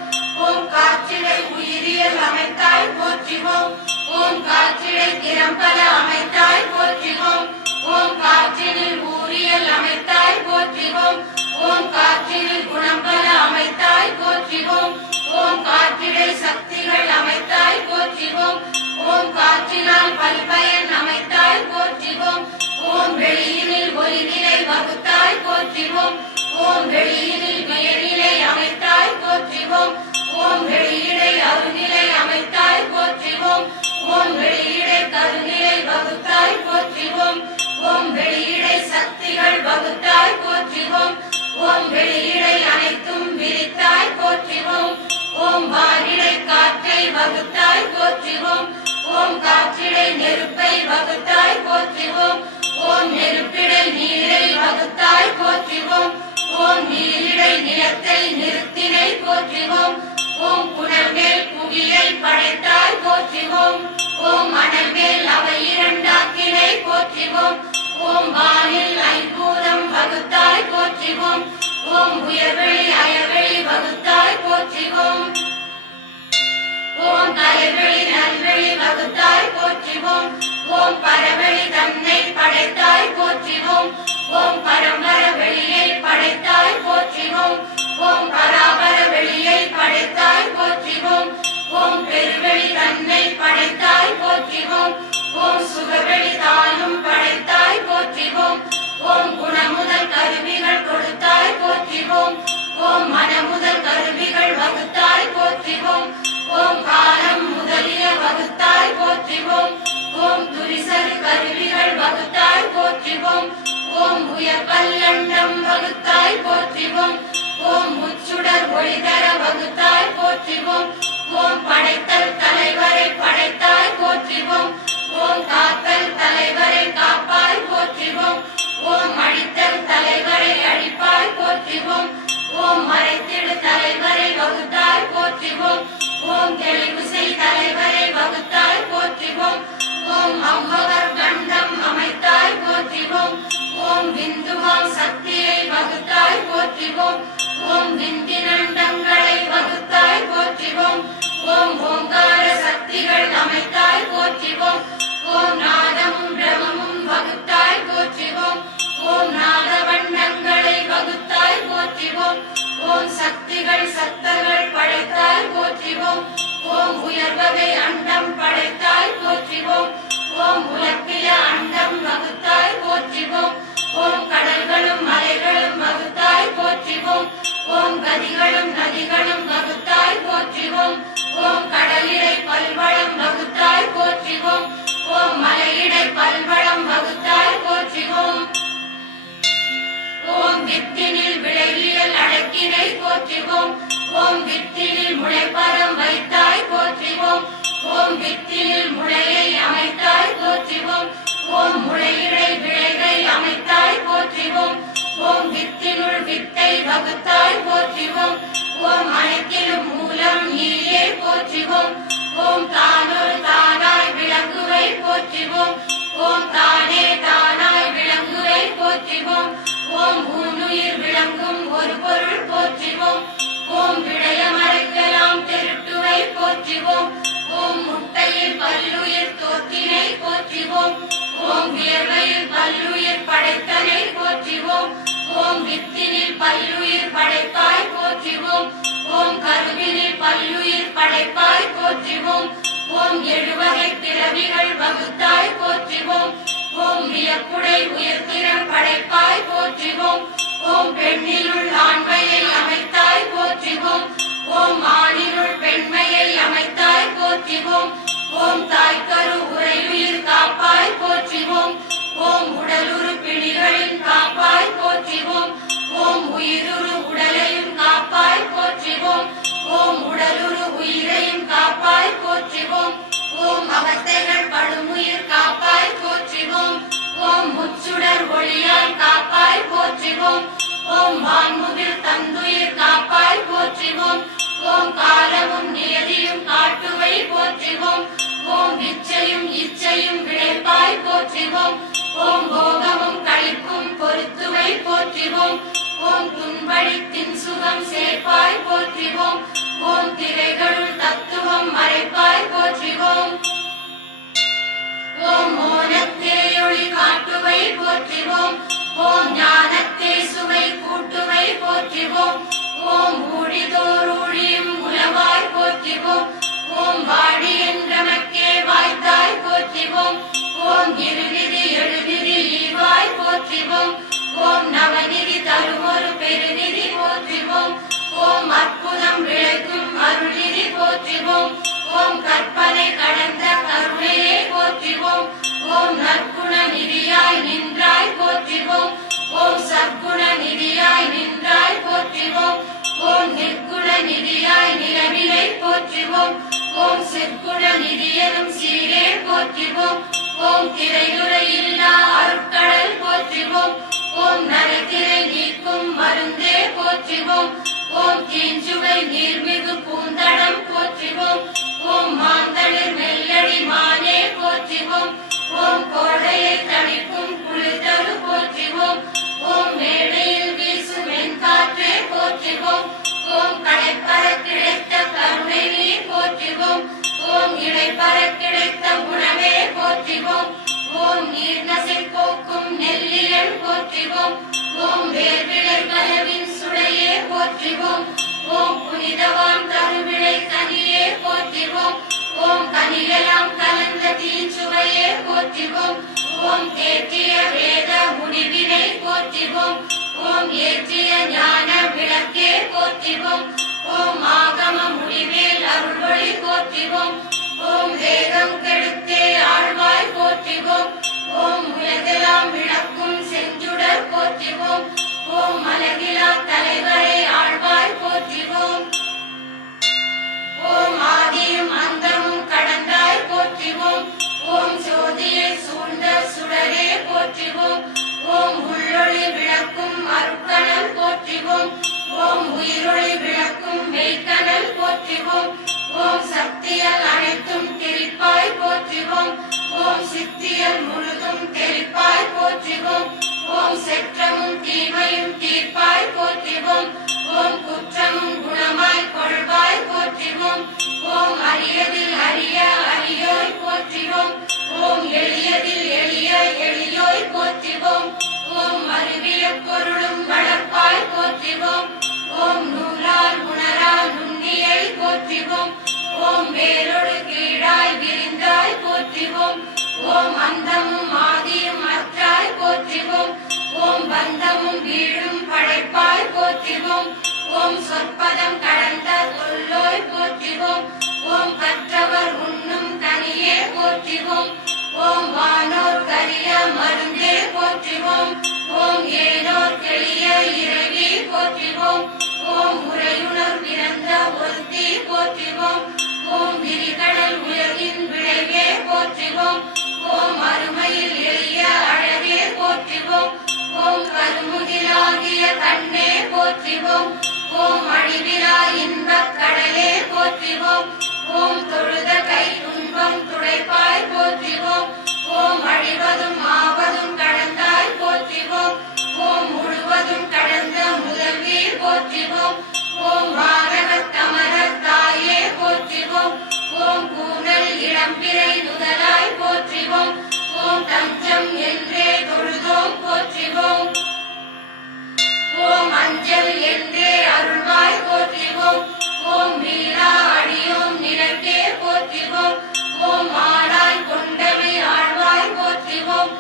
ஓம் காற்றிடை உயிரியல் அமைத்தாய் போற்றிவோம் ஓம் காற்றிடை திறம்பல அமைத்தாய் போற்றிவோம் ஓம் காற்றினில் ஊரியல் அமைத்தாய் போற்றிவோம் ஓம் காற்றினில் குணம்பல அமைத்தாய் போற்றிவோம் ஓம் காற்றிடை சக்திகள் அமைத்தாய் போற்றிவோம் ஓம் காற்றினால் பல்பயன் அமைத்தாய் போற்றிவோம் ஓம் வெளியினில் ஒளிநிலை வகுத்தாய் போற்றிவோம் ஓம் வெளியினில் மேல்நிலை அமைத்தாய் போற்றிவோம் ஓம் வெளியிடை அருநிலை அமைத்தாய் போற்றிவோம் ஓம் வெளியிடை கருநிலை வகுத்தாய் போற்றிவோம் ஓம் வெளியிடை சக்திகள் வகுத்தாய் போற்றிவோம் ஓம் வெளியிடை அனைத்தும் விரித்தாய் போற்றிவோம் ஓம் வானிடை காற்றை வகுத்தாய் போற்றிவோம் ஓம் காற்றிடை நெருப்பை வகுத்தாய் போற்றிவோம் ஓம் நெருப்பிடை நீரை வகுத்தாய் போற்றிவோம் ஓம் நீரிடை நிலத்தை நிறுத்தினை போற்றிவோம் ஓம் புனர்மேல் புவியை படைத்தாய் போற்றிவோம் ஓம் மணமேல் அவை இரண்டாக்கினை போற்றிவோம் ஓம் வானில் ஐம்பூதம் வகுத்தாய் போற்றிவோம் ஓம் உயர்வெளி அயர்வெளி வகுத்தாய் போற்றிவோம் ஓம் கயர்வெளி நல்வெளி வகுத்தாய் போற்றிவோம் ஓம் பரவெளி தன்னை படைத்தாய் போற்றிவோம் ஓம் பரம்பர வெளியை படைத்தாய் போற்றிவோம் ஓம் பராபர வெளியை படைத்தாய் போற்றிவோம் ஓம் பெருவெளி தன்னை படைத்தாய் போற்றிவோம் ஓம் சுகவெளி தானும் படைத்தாய் போற்றிவோம் ஓம் குணமுதல் கருவிகள் கொடுத்தாய் போற்றிவோம் ஓம் மனமுதல் கருவிகள் வகுத்தாய் போற்றிவோம் ஓம் காலம் முதலிய வகுத்தாய் போற்றிவோம் ஓம் துரிசரு கருவிகள் வகுத்தாய் போற்றிவோம் ஓம் உயர் பல்லண்டம் வகுத்தாய் போற்றிவோம் ஓம் முச்சுடர் ஒளிதர வகுத்தாய் போற்றிவோம் ஓம் படைத்தல் தலைவரை படைத்தாய் போற்றிவோம் ஓம் காத்தல் தலைவரை காப்பாய் போற்றிவோம் ஓம் அழித்தல் தலைவரை அழிப்பாய் போற்றிவோம் ஓம் மறைத்திடு தலைவரை வகுத்தாய் போற்றிவோம் ஓம் தெளிவுசை தலைவரை வகுத்தாய் போற்றிவோம் ஓம் அவ்வகர் கண்டம் அமைத்தாய் போற்றிவோம் ஓம் விந்துவாம் சக்தியை வகுத்தாய் போற்றிவோம் ஓம் விந்தினண்டங்களை வகுத்தாய் போற்றிவோம் ஓம் ஓங்கார சக்திகள் அமைத்தாய் போற்றிவோம் ஓம் நாதமும் பிரமமும் வகுத்தாய் போற்றிவோம் ஓம் நாதவண்ணங்களை வகுத்தாய் போற்றிவோம் ஓம் சக்திகள் சத்தர்கள் படைத்தாய் போற்றிவோம் ஓம் உயர்வகை அண்டம் படைத்தாய் போற்றிவோம் ஓம் உலக்கிய அண்டம் வகுத்தாய் போற்றிவோம் ஓம் கடல்களும் மலைகளும் வகுத்தாய் போற்றிவோம் ஓம் கதிகளும் நதிகளும் வகுத்தாய் போற்றிவோம் ஓம் கடலிடை பல்வளம் வகுத்தாய் போற்றிவோம் ஓம் மலையிடை பல்வளம் வகுத்தாய் போற்றிவோம் ஓம் வித்தினில் விளைவியல் அடக்கினை போற்றிவோம் ஓம் வித்தினில் முளைப்பதம் வைத்தாய் போற்றிவோம் ஓம் வித்தினில் முளையை அமைத்தாய் போற்றிவோம் ஓம் முளையிடை விளைவை அமைத்தாய் போற்றிவோம் ஓம் வித்தினுள் வித்தை வகுத்தாய் போற்றிவோம் ஓம் அனைத்திலும் மூலம் நீயே போற்றிவோம் ஓம் தானொரு தானாய் விளங்குவை போற்றிவோம் ஓம் தானே தானாய் விளங்குவை போற்றிவோம் ஓம் ஊனுயிர் விளங்கும் ஒரு பொருள் போற்றிவோம் ஓம் விடய மறைக்கலாம் திருட்டுவை போற்றிவோம் ஓம் முட்டையில் பல்லுயிர் தோற்றினை போற்றிவோம் ஓம் வியர்வையில் பல்லுயிர் படைத்தனை போற்றிவோம் ஓம் வித்தினில் பல்லுயிர் படைப்பாய் போற்றிவோம் ஓம் கருவினில் பல்லுயிர் படைப்பாய் போற்றிவோம் ஓம் எழுவகை பிறவிகள் வகுத்தாய் போற்றிவோம் ஓம் வியப்புடை உயர்த்திறம் படைப்பாய் போற்றிவோம் ஓம் பெண்ணிலுள் ஆண்மையை அமைத்தாய் போற்றிவோம் ஓம் ஆணினுள் பெண்மையை அமைத்தாய் போற்றிவோம் ஓம் தாய்க்கரு உரையுயிர் காப்பாய் போற்றிவோம் ஓம் உடலுறு பிணிகளின் காப்பாய் போற்றிவோம் ஓம் உயிருறு உடலையும் காப்பாய் போற்றிவோம் ஓம் உடலுறு உயிரையும் காப்பாய் போற்றிவோம் ஓம் அவத்தைகள் படுமுயிர் காப்பாய் போற்றிவோம் ஓம் முச்சுடர் ஒளியால் காப்பாய் போற்றிவோம் ஓம் வான்முகில் தந்துயிர் காப்பாய் போற்றிவோம் ஓம் காலமும் நியதியும் காட்டுவை போற்றிவோம் ஓம் விச்சையும் இச்சையும் விளைப்பாய் போற்றிவோம் ஓம் போகமும் களிப்பும் பொறுத்துவை போற்றிவோம் ஓம் துன்படித்தின் சுகம் சேர்ப்பாய் போற்றிவோம் ஓம் திரைகளுள் தத்துவம் மறைப்பாய் போற்றிவோம் ஓம் மோனத்தே ஒளி காட்டுவை போற்றிவோம் ஓம் ஞானத்தே சுவை கூட்டுவை போற்றிவோம் ஓம் ஊழிதோர் ஊழியும் உலவாய் போற்றிவோம் ஓம் வாடி என்றமக்கே வாய்த்தாய் போற்றிவோம் ஓம் இருநிதி எழுநிதி ஈவாய் போற்றிவோம் ஓம் நவநிதி தருமொரு பெருநிதி போற்றிவோம் ஓம் அற்புதம் விளைக்கும் அருள்நிதி போற்றிவோம் ஓம் கற்பனை கடந்த கருணையே போற்றிவோம் ஓம் நற்குண நிதியாய் நின்றாய் போற்றிவோம் ஓம் சற்குண நிதியாய் நின்றாய் போற்றிவோம் ஓம் நிற்குண நிதியாய் நிலவிலை போற்றிவோம் ஓம் சிற்குண நிதியனும் சீரே போற்றிவோம் ஓம் திரையுறையில்லா அருட்கடல் போற்றிவோம் ஓம் நரத்திரை நீக்கும் மருந்தே போற்றிவோம் ஓம் தீஞ்சுவை நீர்மிகு பூந்தடம் போற்றிவோம் ஓம் மாந்தளிர் மெல்லடி மானே போற்றிவோம் ஓம் கோடையை தணிக்கும் குளிர்தரு போற்றிவோம் ஓம் மேடையில் வீசும் வெண்காற்றே போற்றிவோம் ஓம் களைப்பற கிடைத்த கருணை நீர் போற்றிவோம் ஓம் இடைப்பற கிடைத்த உணவே போற்றிவோம் ஓம் நீர் நசை போக்கும் நெல்லியன் போற்றிவோம் ஓம் வேர்விளை கலவின் சுடையே போற்றிவோம் ஓம் புனிதவான் கருவிளை கனியே போற்றிவோம் ஓம் கனியெல்லாம் கலந்த தீச்சுவையே போற்றிவோம் ஓம் தேற்றிய வேத முடிவினை போற்றிவோம் ஓம் ஏற்றிய ஞான விளக்கே போற்றிவோம் ஓம் ஆகம முடிவேல் அருள்வழி போற்றிவோம் ஓம் வேகம் கெடுத்தே ஆழ்வாய் போற்றிவோம் ஓம் உலகெல்லாம் விளக்கும் செஞ்சுடர் போற்றிவோம் ஓம் மலகிலா தலைவரை ஆழ்வாய் போற்றிவோம் ஓம் ஆதியும் அந்தமும் கடந்தாய் போற்றிவோம் ஓம் ஜோதியை சூழ்ந்த சுடரே போற்றிவோம் ஓம் உள்ளொளி விளக்கும் அருட்கணல் போற்றிவோம் ஓம் உயிரொளி விளக்கும் மெய்க்கணல் போற்றிவோம் ஓம் சக்தியல் அனைத்தும் தெளிப்பாய் போற்றிவோம் ஓம் சித்தியல் முழுதும் தெளிப்பாய் போற்றிவோம் ஓம் செற்றமும் தீமையும் தீர்ப்பாய் போற்றிவோம் ஓம் குற்றமும் குணமாய் கொள்வாய் போற்றிவோம் ஓம் அரியதில் அரிய அரியோய் போற்றிவோம் ஓம் எளியதில் எளிய எளியோய் போற்றிவோம் ஓம் அறிவிய பொருளும் வளர்ப்பாய் போற்றிவோம் ஓம் நூலால் உணரா நுண்ணியை போற்றிவோம் ஓம் மேலொடு கீழாய் விரிந்தாய் போற்றிவோம் ஓம் அந்தமும் ஆதியும் அற்றாய் போற்றிவோம் ஓம் பந்தமும் வீடும் படைப்பாய் போற்றிவோம் ஓம் சொற்பதம் கடந்த தொல்லோய் போற்றிவோம் ஓம் கற்றவர் உண்ணும் கனியே போற்றிவோம் ஓம் வானோர் கரிய மருந்தே போற்றிவோம் ஓம் ஏனோர் கெளிய இறைவி போற்றிவோம் ஓம் உரையுணர் பிறந்த ஒருத்தி போற்றிவோம் ஓம் விரிகடல் உலகின் விளைவே போற்றிவோம் ஓம் அருமையில் எளிய அழகே போற்றிவோம் ஓம் கருமுகிலாகிய கண்ணே போற்றிவோம் ஓம் அழிவிலா இன்பக் கடலே போற்றிவோம் ஓம் தொழுத கை துன்பம் துடைப்பாய் போற்றிவோம் ஓம் அழிவதும் ஆவதும் கடந்தாய் போற்றிவோம் ஓம் முழுவதும் கடந்த முதல்வி போற்றிவோம் ஓம் வானகத் தமரத் தாயே போற்றிவோம் ஓம் கூனல் இளம்பிறை முதலாய் போற்றிவோம் ஓம் தஞ்சம் என்றே தொழுதோம் போற்றிவோம் ஓம் அஞ்சல் என்றே அருள்வாய் போற்றிவோம் ஓம் மீளா அடியோம் நிலக்கே போற்றிவோம் ஓம் ஆளாய் கொண்டவை ஆழ்வாய் போற்றிவோம்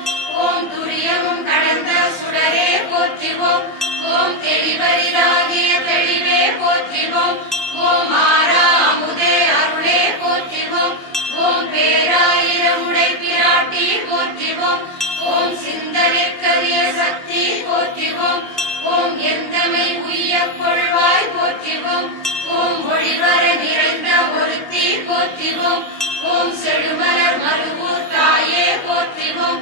ஓம் துரியமும் கடந்த சுடரே போற்றிவோம் ஓம் தெளிவரிதாகிய தெளிவே போற்றிவோம் ஓம் ஆரா அமுதே அருளே போற்றிவோம் ஓம் பேராயிரமுடை பிராட்டி போற்றிவோம் ஓம் சிந்தனைக்கரிய சக்தி போற்றிவோம் ஓம் எந்தமை உய்யக் கொள்வாய் போற்றிவோம் ஓம் ஒளிவர நிறைந்த ஒருத்தி போற்றிவோம் ஓம் செழுமலர் மருவூர் தாயே போற்றிவோம்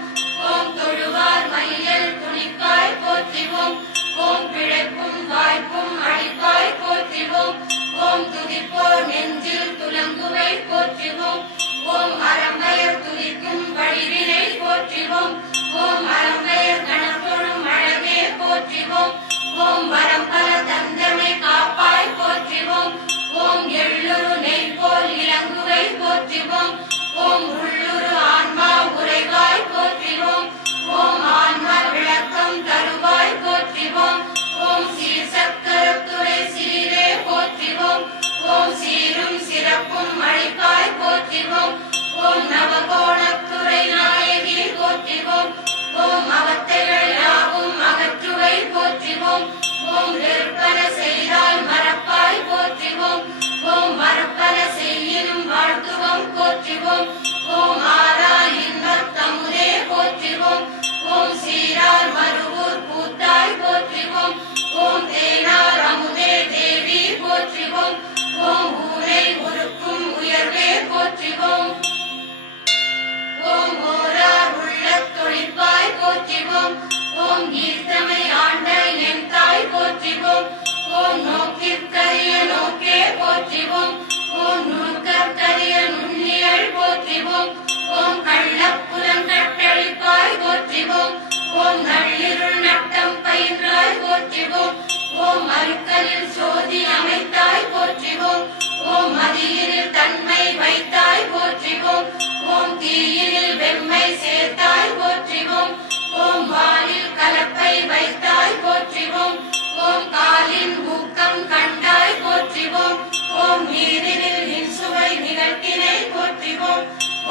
ஓம் தொழுவார் மையல் துணிப்பாய் போற்றிவோம் ஓம் பிழைப்பும் வாய்ப்பும் அளிப்பாய் போற்றிவோம். ஓம் துதிப்போர் நெஞ்சில் துலங்குவை போற்றிவோம். ஓம் அறம்பெயர் துதிக்கும் வடிவினை போற்றிவோம். ஓம் அறம்பெயர் கணத்தொழும் அழகே போற்றிவோம். ஓம் வரம்பல தந்தமை காப்பாய் போற்றிவோம். ஓம் எள்ளுரு நெய் போல் இலங்குவை போற்றிவோம். ஓம் உள்ளுரு ஆன்மா உறைவாய் போற்றிவோம். ஓம் ஆன்மா விளக்கம் தருவாய் போற்றிவோம். ஓம் சீர்சக்கரத்துறை சீரே போற்றிவோம். ஓம் சீரும் சிறப்பும் அளிப்பாய் போற்றிவோம். ஓம் நவகோணத்துறை நாயகி போற்றிவோம். ஓம் அவத்தைகள் யாவும் அகற்றுவை போற்றிவோம். ஓம் வெறுப்பன செய்தால் மறப்பாய் போற்றிவோம். ஓம் மறுப்பன செய்யினும் வாழ்த்துவோம் போற்றிவோம். ஓம் ஆரா இன்பத் தமுதே போற்றிவோம். ஓம் சீரார் மருவூர் பூத்தாய் போற்றிவோம். ஓம் தேனார் அமுதே தேவி போற்றிவோம். ஓம் ஊரை உருக்கும் உயர்வே போற்றிவோம். ஓம் ஓரார் உள்ளத் தொழிப்பாய் போற்றிவோம். ஓம் ஈர்த்தமை ஆண்ட என் தாய் போற்றிவோம். ஓம் நோக்கிற்கரிய நோக்கே போற்றிவோம். ஓம் நுணுக்கற்கரிய நுண்ணியல் போற்றிவோம். ஓம் கள்ளப்புலன் கட்டளிப்பாய் போற்றிவோம். ஓம் நள்ளிருள் நட்டம் பயின்றாய் போற்றிவோம். ஓம் அருக்கலில் சோதி அமைத்தாய் போற்றிவோம். ஓம் மதியினில் தன்மை வைத்தாய் போற்றிவோம். ஓம் தீயினில் வெம்மை சேர்த்தாய் போற்றிவோம். ஓம் வானில் கலப்பை வைத்தாய் போற்றிவோம். ஓம் காலின் ஊக்கம் கண்டாய் போற்றிவோம். ஓம் நீரினில் இன்சுவை நிகழ்த்தினை போற்றிவோம்.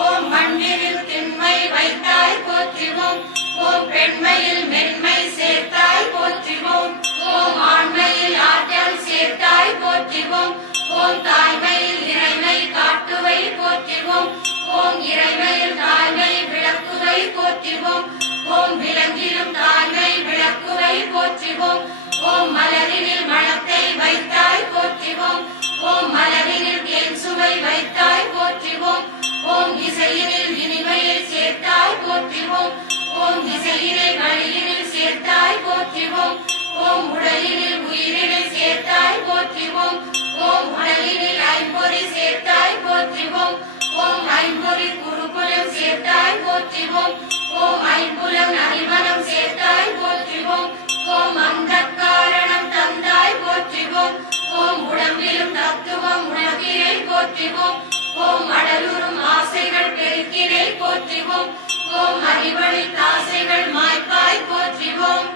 ஓம் மண்ணினில் திண்மை வைத்தாய் போற்றிவோம். ஓம் பெண்மையில் மென்மை சேர்த்தாய் போற்றிவோம். ஓம் ஆண்மையில் ஆற்றல் சேர்த்தாய் போற்றிவோம். ஓம் தாய்மையில் இறைமை காட்டுவை போற்றிவோம். ஓம் இறைமையில் தாய்மை விளக்குவை போற்றிவோம். ஓம் விலங்கிலும் தாய்மை விளக்குவை போற்றிவோம். ஓம் மலரினில் மணத்தை வைத்தாய் போற்றிவோம். ஓம் மலரினில் தேன் சுவை வைத்தாய் போற்றிவோம். ஓம் இசையினில் இனிமையை சேர்த்தாய் போற்றிவோம். ஓம் இசையினை வழியினில் சேர்த்தாய் போற்றிவோம். ஓம் உடலினில் உயிரினை சேர்த்தாய் போற்றிவோம். ஓம் உடலினில் ஐம்பொறி சேர்த்தாய் போற்றிவோம். ஓம் ஐம்பொறி குருகுலம் சேர்த்தாய் போற்றிவோம். ஓம் ஐம்புலம் அறிமணம் சேர்த்தாய் போற்றிவோம். ஓம் அந்த காரணம் தந்தாய் போற்றிவோம். ஓம் உடம்பிலும் தத்துவம் உணர்கினை போற்றிவோம். ஓம் அடலுறும் ஆசைகள் பெருக்கினை போற்றிவோம். ஓம் அறிவழித் ஆசைகள் மாய்ப்பாய் போற்றிவோம்.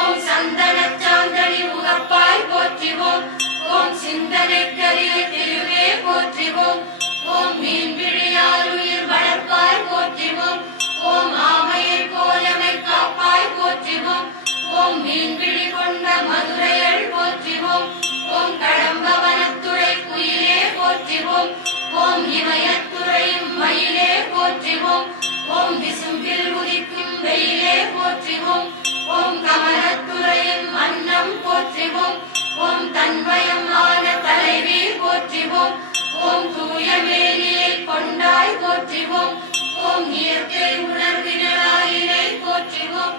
ஓம் சந்தனச் சாந்தனி உகப்பாய் போற்றிவோம். ஓம் சிந்தனைக்கரிய திருவே போற்றிவோம். ஓம் மீன்பிழியால் உயிர் வளர்ப்பாய் போற்றிவோம். ஓம் ஆமையை போலமை காப்பாய் போற்றிவோம். ஓம் மீன்பிழி கொண்ட மதுரையள் போற்றிவோம். ஓம் கடம்பவனத்துறை குயிலே போற்றிவோம். ஓம் இமயத்துறையும் மயிலே போற்றிவோம். ஓம் விசும்பில் உதிக்கும் வெயிலே போற்றிவோம். ஓம் கமலத்துறையும் அன்னம் போற்றிவோம். ஓம் தன்மயம் ஆன தலைவி போற்றிவோம். ஓம் தூய மேனியை கொண்டாய் போற்றிவோம். ஓம் இயற்கை உணர்வினராயினை போற்றிவோம்.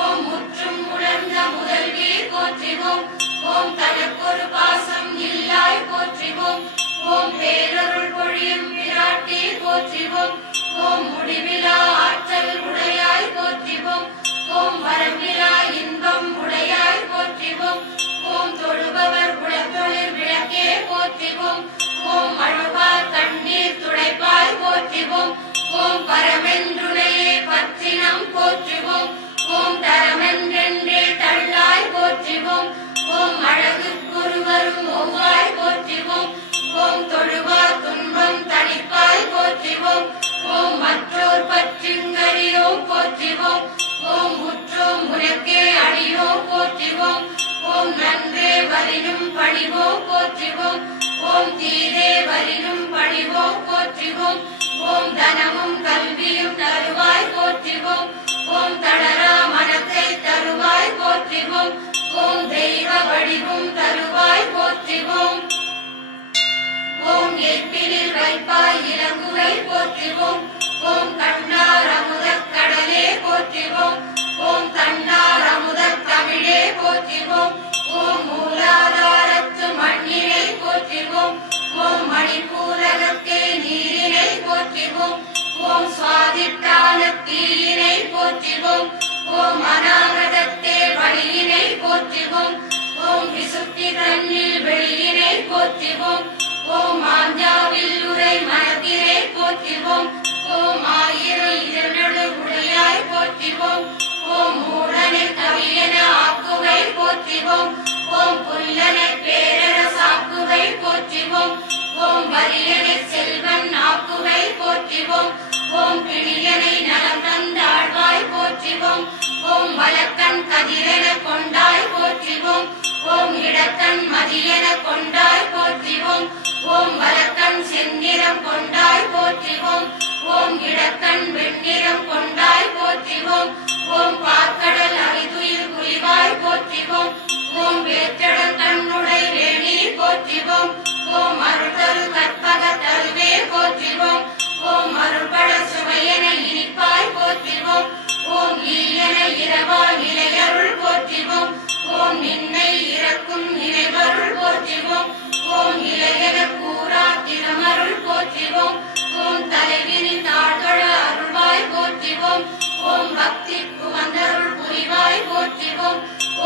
ஓம் முற்றும் உணர்ந்த முதல்வி போற்றிவோம். ஓம் தனக்கொரு பாசம் இல்லாய் போற்றிவோம். ஓம் பேரருள் பொழியும் பிராட்டி போற்றிவோம். ஓம் முடிவிலா ஆற்றல் உடையாய் போற்றிவோம். ஓம் வரம்பிலா இன்பம் உடையாய் போற்றிவோம். ஓம் தொழுபவர் உளத்தொழில் விளக்கே போற்றிவோம். ஓம் அழுவார் கண்ணீர் துடைப்பாய் போற்றிவோம். ஓம் பரமென்றுனையே பற்றினம் போற்றுவோம். ஓம் தரமென்றென்றே தள்ளாய் போற்றுவோம். ஓம் அழகுக்குருவரும் ஒவ்வாய் போற்றுவோம். ஓம் தொழுவார் துன்பம் தணிப்பாய் போற்றுவோம். ஓம் மற்றோர் பற்றுங்கரியோம் போற்றுவோம். ஓம் உற்றோம் உனக்கே அடியோம் போற்றுவோம். ஓம் நன்றே வரினும் பணிவோம் போற்றுவோம். ஓம் தீதே வரினும் பணிவோம் போற்றுவோம். ஓம் தனமும் கல்வியும் தருவாய் போற்றுவோம். ஓம் தளரா மனத்தை தருவாய் போற்றுவோம். ஓம் தெய்வ வடிவும் தருவாய் போற்றுவோம். ஓம் எப்பினில் வைப்பாய் இலங்குவை போற்றுவோம். ஓம் கண்ணார் அமுதக் கடலே போற்றுவோம். ஓம் கண்டார் அமுதத் தமிழே போற்றிவோம். ஓம் மூலாதாரத்து மண்ணினை போற்றிவோம். ஓம் மணிப்பூரகத்தே நீரினை போற்றிவோம். ஓம் சுவாதிட்டான தீயினை போற்றிவோம். ஓம் அநாகதத்தே வழியினை போற்றிவோம். ஓம் விசுத்தி தன்னில் வெளியினை போற்றிவோம். ஓம் ஆஞ்சாவில் உரை மனத்தினை போற்றிவோம். ஓம் ஆயிரம் இதழ்நடு உடையாய் போற்றிவோம். ஓம் மூடனை கவியன ஆக்குவை போற்றிவோம். ஓம் புல்லனை பேரர சாக்குவை போற்றிவோம். ஓம் வரியனை செல்வன் ஆக்குவை போற்றிவோம். ஓம் பிணியனை நலம் தந்தாழ்வாய் போற்றிவோம். ஓம் வலக்கண் கதிரென கொண்டாய் போற்றிவோம். ஓம் இடக்கண் மதியென கொண்டாய் போற்றிவோம். ஓம் வலக்கண் செந்நிறம் கொண்டாய் போற்றிவோம். ஓம் இடக்கண் வெண்ணிறம் கொண்டாய் போற்றிவோம். ஓம் பாற்கடல் அரிதுயில் புரிவாய் போற்றிவோம். ஓம் வேற்றடல் கண்ணுடை வேணி போற்றிவோம். ஓம் அருள்தரு கற்பக தருவே போற்றிவோம். ஓம் அருள்பட சுவையென இனிப்பாய் போற்றிவோம். ஓம் ஈயன இரவா நிலையருள் போற்றிவோம். ஓம் நின்னை இறக்கும் நினைவருள் போற்றிவோம். ஓம் இளையன கூறா திருமருள் போற்றிவோம். ஓம் தலைவினி தாழ்தொழ அருள்வாய் போற்றிவோம். ஓம் பக்திக்கு வந்தருள் புரிவாய் போற்றிவோம்.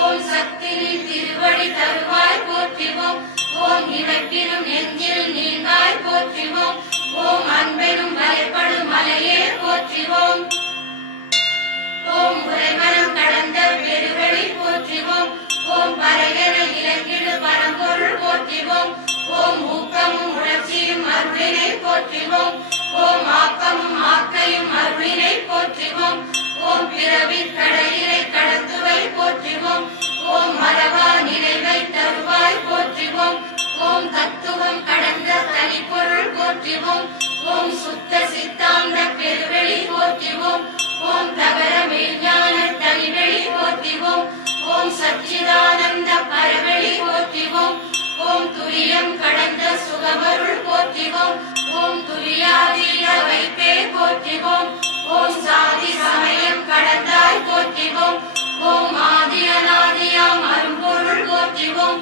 ஓம் சக்தினின் திருவடி தருவாய் போற்றிவோம். ஓம் இவைப்பினும் நெஞ்சில் நீங்காய் போற்றிவோம். ஓம் அன்பெனும் வலைப்படு மலையே போற்றிவோம். ஓம் உறைமனம் கடந்த பெருவெளி போற்றிவோம். ஓம் பறையன இலக்கிடு பரம்பொருள் போற்றிவோம். ஓம் ஊக்கமும் உணர்ச்சியும் அருளினை போற்றிவோம். ஓம் ஆக்கமும் ஆக்கையும் அருளினை போற்றிவோம். ஓம் பிறவி கடலினை கடத்துவை போற்றிவோம். ஓம் மரபா நினைவை தருவாய் போற்றிவோம். ஓம் தத்துவம் கடந்த தனிப்பொருள் போற்றிவோம். ஓம் சுத்த சித்தாந்த பெருவெளி போற்றிவோம். ஓம் தகர மெய்ஞான தனிவெளி போற்றிவோம். ஓம் சச்சிதானந்த பரவெளி போற்றிவோம். ஓம் துரியம் கடந்த சுகமருள் போற்றிவோம். ஓம் துரியாதீத வைப்பே போற்றிவோம். ஓம் சாதி சமயம் கடந்தாய் போற்றிவோம். ஓம் ஆதி அநாதியாம் அரும்பொருள் போற்றிவோம்.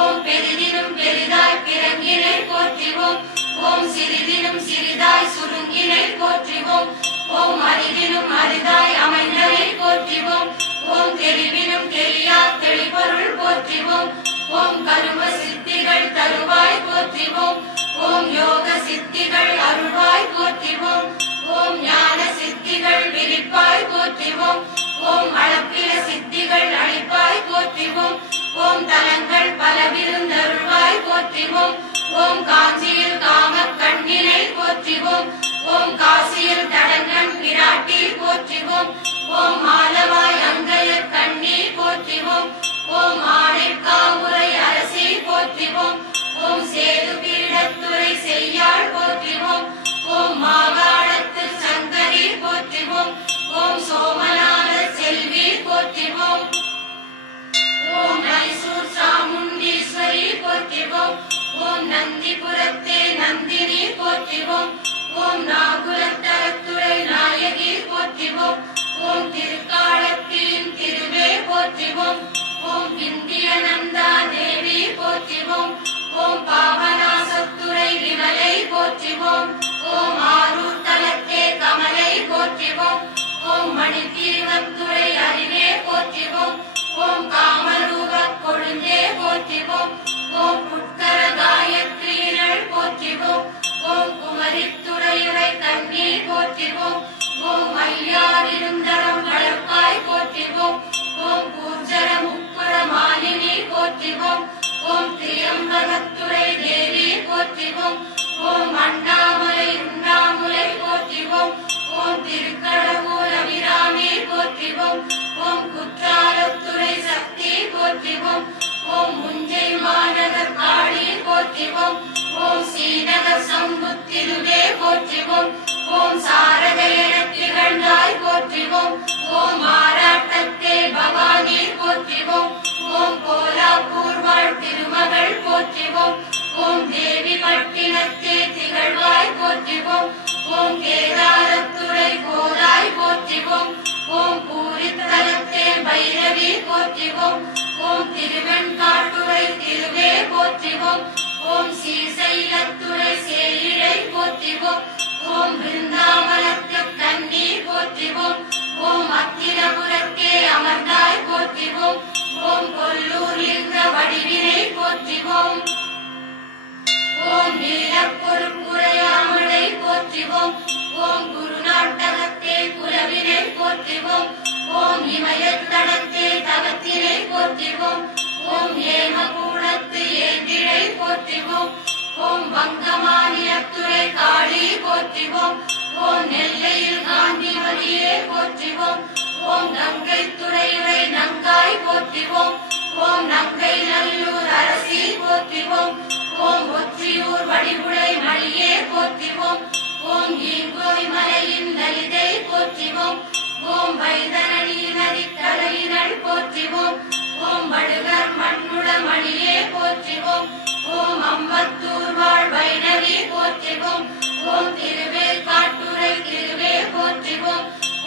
ஓம் பெரிதினும் பெரிதாய் பிறங்கினை போற்றிவோம். ஓம் சிறிதினும் சிறிதாய் சுருங்கினை போற்றிவோம். ஓம் அரிதினும் அரிதாய் அமைந்தனை போற்றிவோம். ஓம் தெரிவினும் தெரியா தெளிபொருள் போற்றிவோம். ஓம் கரும சித்திகள் தருவாய் போற்றிவோம். ஓம் யோக சித்திகள் அருள்வாய் போற்றிவோம். ஓம் ஞான சித்திகள் விரிப்பாய் போற்றிவோம். ஓம் அளப்பில சித்திகள் அளிப்பாய் போற்றிவோம். ஓம் தலங்கள் பலவிருந்தருள்வாய் போற்றிவோம். ஓம் காஞ்சியில் காம கண்ணினை போற்றிவோம். ஓம் காசியில் தடங்கண் பிராட்டி போற்றிவோம். ஓம் மாலவாய் அங்கைய கண்ணி போற்றிவோம். ஓம் ஆணைக்காமுறை அரசி போற்றிவோம். ஓம் சேது பீடத்துறை செய்யாள் போற்றிவோம். ஓம் மாகாணத்து சங்கரி போற்றிவோம். ஓம் சோமநாத செல்வி போற்றிவோம். ஓம் மைசூர் சாமுண்டீஸ்வரி போற்றிவோம். ஓம் நந்திபுரத்தே நந்தினி போற்றிவோம். ஓம் நாகுலத்தரத்துறை நாயகி போற்றிவோம். ஓம் திருக்காலத்தின் திருவே போற்றிவோம். ஓம் விந்தியநந்தா தேவி போற்றிவோம். ஓம் பாவநாசத்துறை விமலை போற்றிவோம். ஓம் ஆரூர் தலத்தே கமலை போற்றிவோம். ஓம் மணித்தீவத்துறை அறிவே போற்றிவோம். ஓம் காமரூப கொழுந்தே போற்றிவோம். ஓம் புட்கர காயத்ரீரள் போற்றிவோம். ஓம் குமரித்துறையுரை கண்ணி போற்றிவோம். ஓம் ஐயாரிருந்தரம் வளர்ப்பாய் போற்றிவோம். ஓம் பூஜர முப்புர மாலினி போற்றிவோம். ஓம் திரியம்பகத்துறை தேவி போற்றிவோம். ஓம் அண்ணாமலை உண்ணாமுலை போற்றிவோம். ஓம் திருக்கடவூர் அபிராமி போற்றிவோம். ஓம் குற்றாலத்துறை சக்தி போற்றிவோம். ஓம் முஞ்சை மாநகர் காளி போற்றிவோம். ஓம் ஸ்ரீநகர் சம்புத்திருவே போற்றிவோம். ஓம் சாரதையன திகழ்ந்தாய் போற்றிவோம். ஓம் மாராட்டத்தே பவானி போற்றிவோம். ஓம் கோலாப்பூர் வாழ் திருமகள் போற்றிவோம். ஓம் தேவி பட்டினத்தே திகழ்வாய் போற்றிவோம். ஓம் கேதாரத்துறை கோதாய் போற்றிவோம். ஓம் பூரித்தலத்தே போற்றிவோம். ஓம் ஸ்ரீசைலத்துறை சேயிழை போற்றிவோம். ஓம் பிருந்தாவனத்து கண்ணி போற்றிவோம். ஓம் அத்திரபுரத்தே அமர்ந்தாய் போற்றிவோம். ஓம் கொல்லூர் லிங்க வடிவினை போற்றிவோம். ஓம் நீலப்பொருட்புரையாமலை போற்றிவோம். ஓம் குருநாட்டகத்தே குலவினை போற்றிவோம். ஓம் இமயத்தடத்தே தவத்தினை போற்றிவோம். ஓம் ஏமகூடத்து ஏந்திழை போற்றிவோம். ஓம் வங்கமானியத்துறை காளி போற்றிவோம். ஓம் நெல்லையில் காந்திமதியே போற்றிவோம். ஓம் கங்கை துறையுரை நங்காய் போற்றிவோம். ஓம் நங்கை நல்லூர் அரசி போற்றிவோம். ஓம் ஒற்றியூர் வடிவுடை மணியே போற்றிவோம். ஓம் ஈங்கோய் மலையின் லலிதை போற்றிவோம். ஓம் வைதரணி நதி கரையினள் போற்றிவோம். ஓம் வடுகர் மண்ணுட மணியே போற்றிவோம். ஓம் அம்பத்தூர் வாழ் வைணவி போற்றிவோம். ஓம் திருவேற்காட்டுரை திருவே போற்றிவோம்.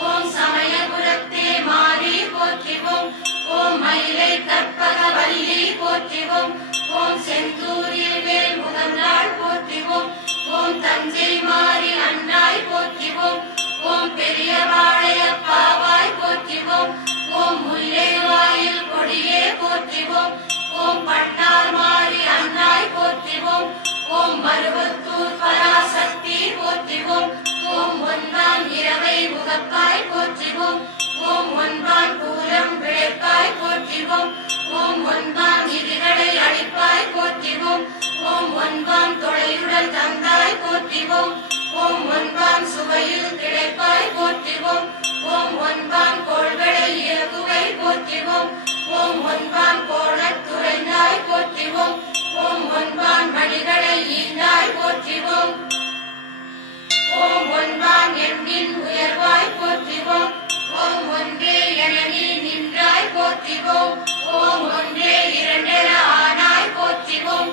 ஓம் சமயபுரத்தே மாறி போற்றிவோம். ஓம் மயிலை கற்பக வல்லி போற்றிவோம். ஓம் செந்தூரில் மேல் முகந்தாள் போற்றிவோம். ஓம் தஞ்சை மாறி அண்ணாய் போற்றிவோம். ஓம் பெரியவாழையப்பாவாய் போற்றிவோம். ஓம் முல்லை வாயில் கொடியே போற்றிவோம். ஓம் பட்டார் மாறி அண்ணாய் போற்றிவோம். ஓம் மருவத்தூர் பராசக்தி போற்றிவோம். ஓம் ஒன்பான் இரவை முகப்பாய் போற்றிவோம். ஓம் ஒன்பான் பூரம் விளைப்பாய் போற்றிவோம். ஓம் ஒன்பான் நிதிகளை அளிப்பாய் போற்றிவோம். ஓம் ஒன்பான் தொலையுடல் தந்தாய் போற்றிவோம். ஓம் ஒன்பான் சுவையில் கிடைப்பாய் போற்றிவோம். ஓம் ஒன்பான் கோள்களை இயக்குவை போற்றிவோம். ஓம் ஒன்பான் கோணத் துறைந்தாய் போற்றிவோம். ஓம் ஒன்பான் மணிகளை ஈந்தாய் போற்றிவோம். ஓம் ஒன்பான் எண்ணின் உயர்வாய் போற்றிவோம். ஓம் ஒன்றே என நீ நின்றாய் போற்றிவோம். ஓம் ஒன்றே இரண்டென ஆனாய் போற்றிவோம்.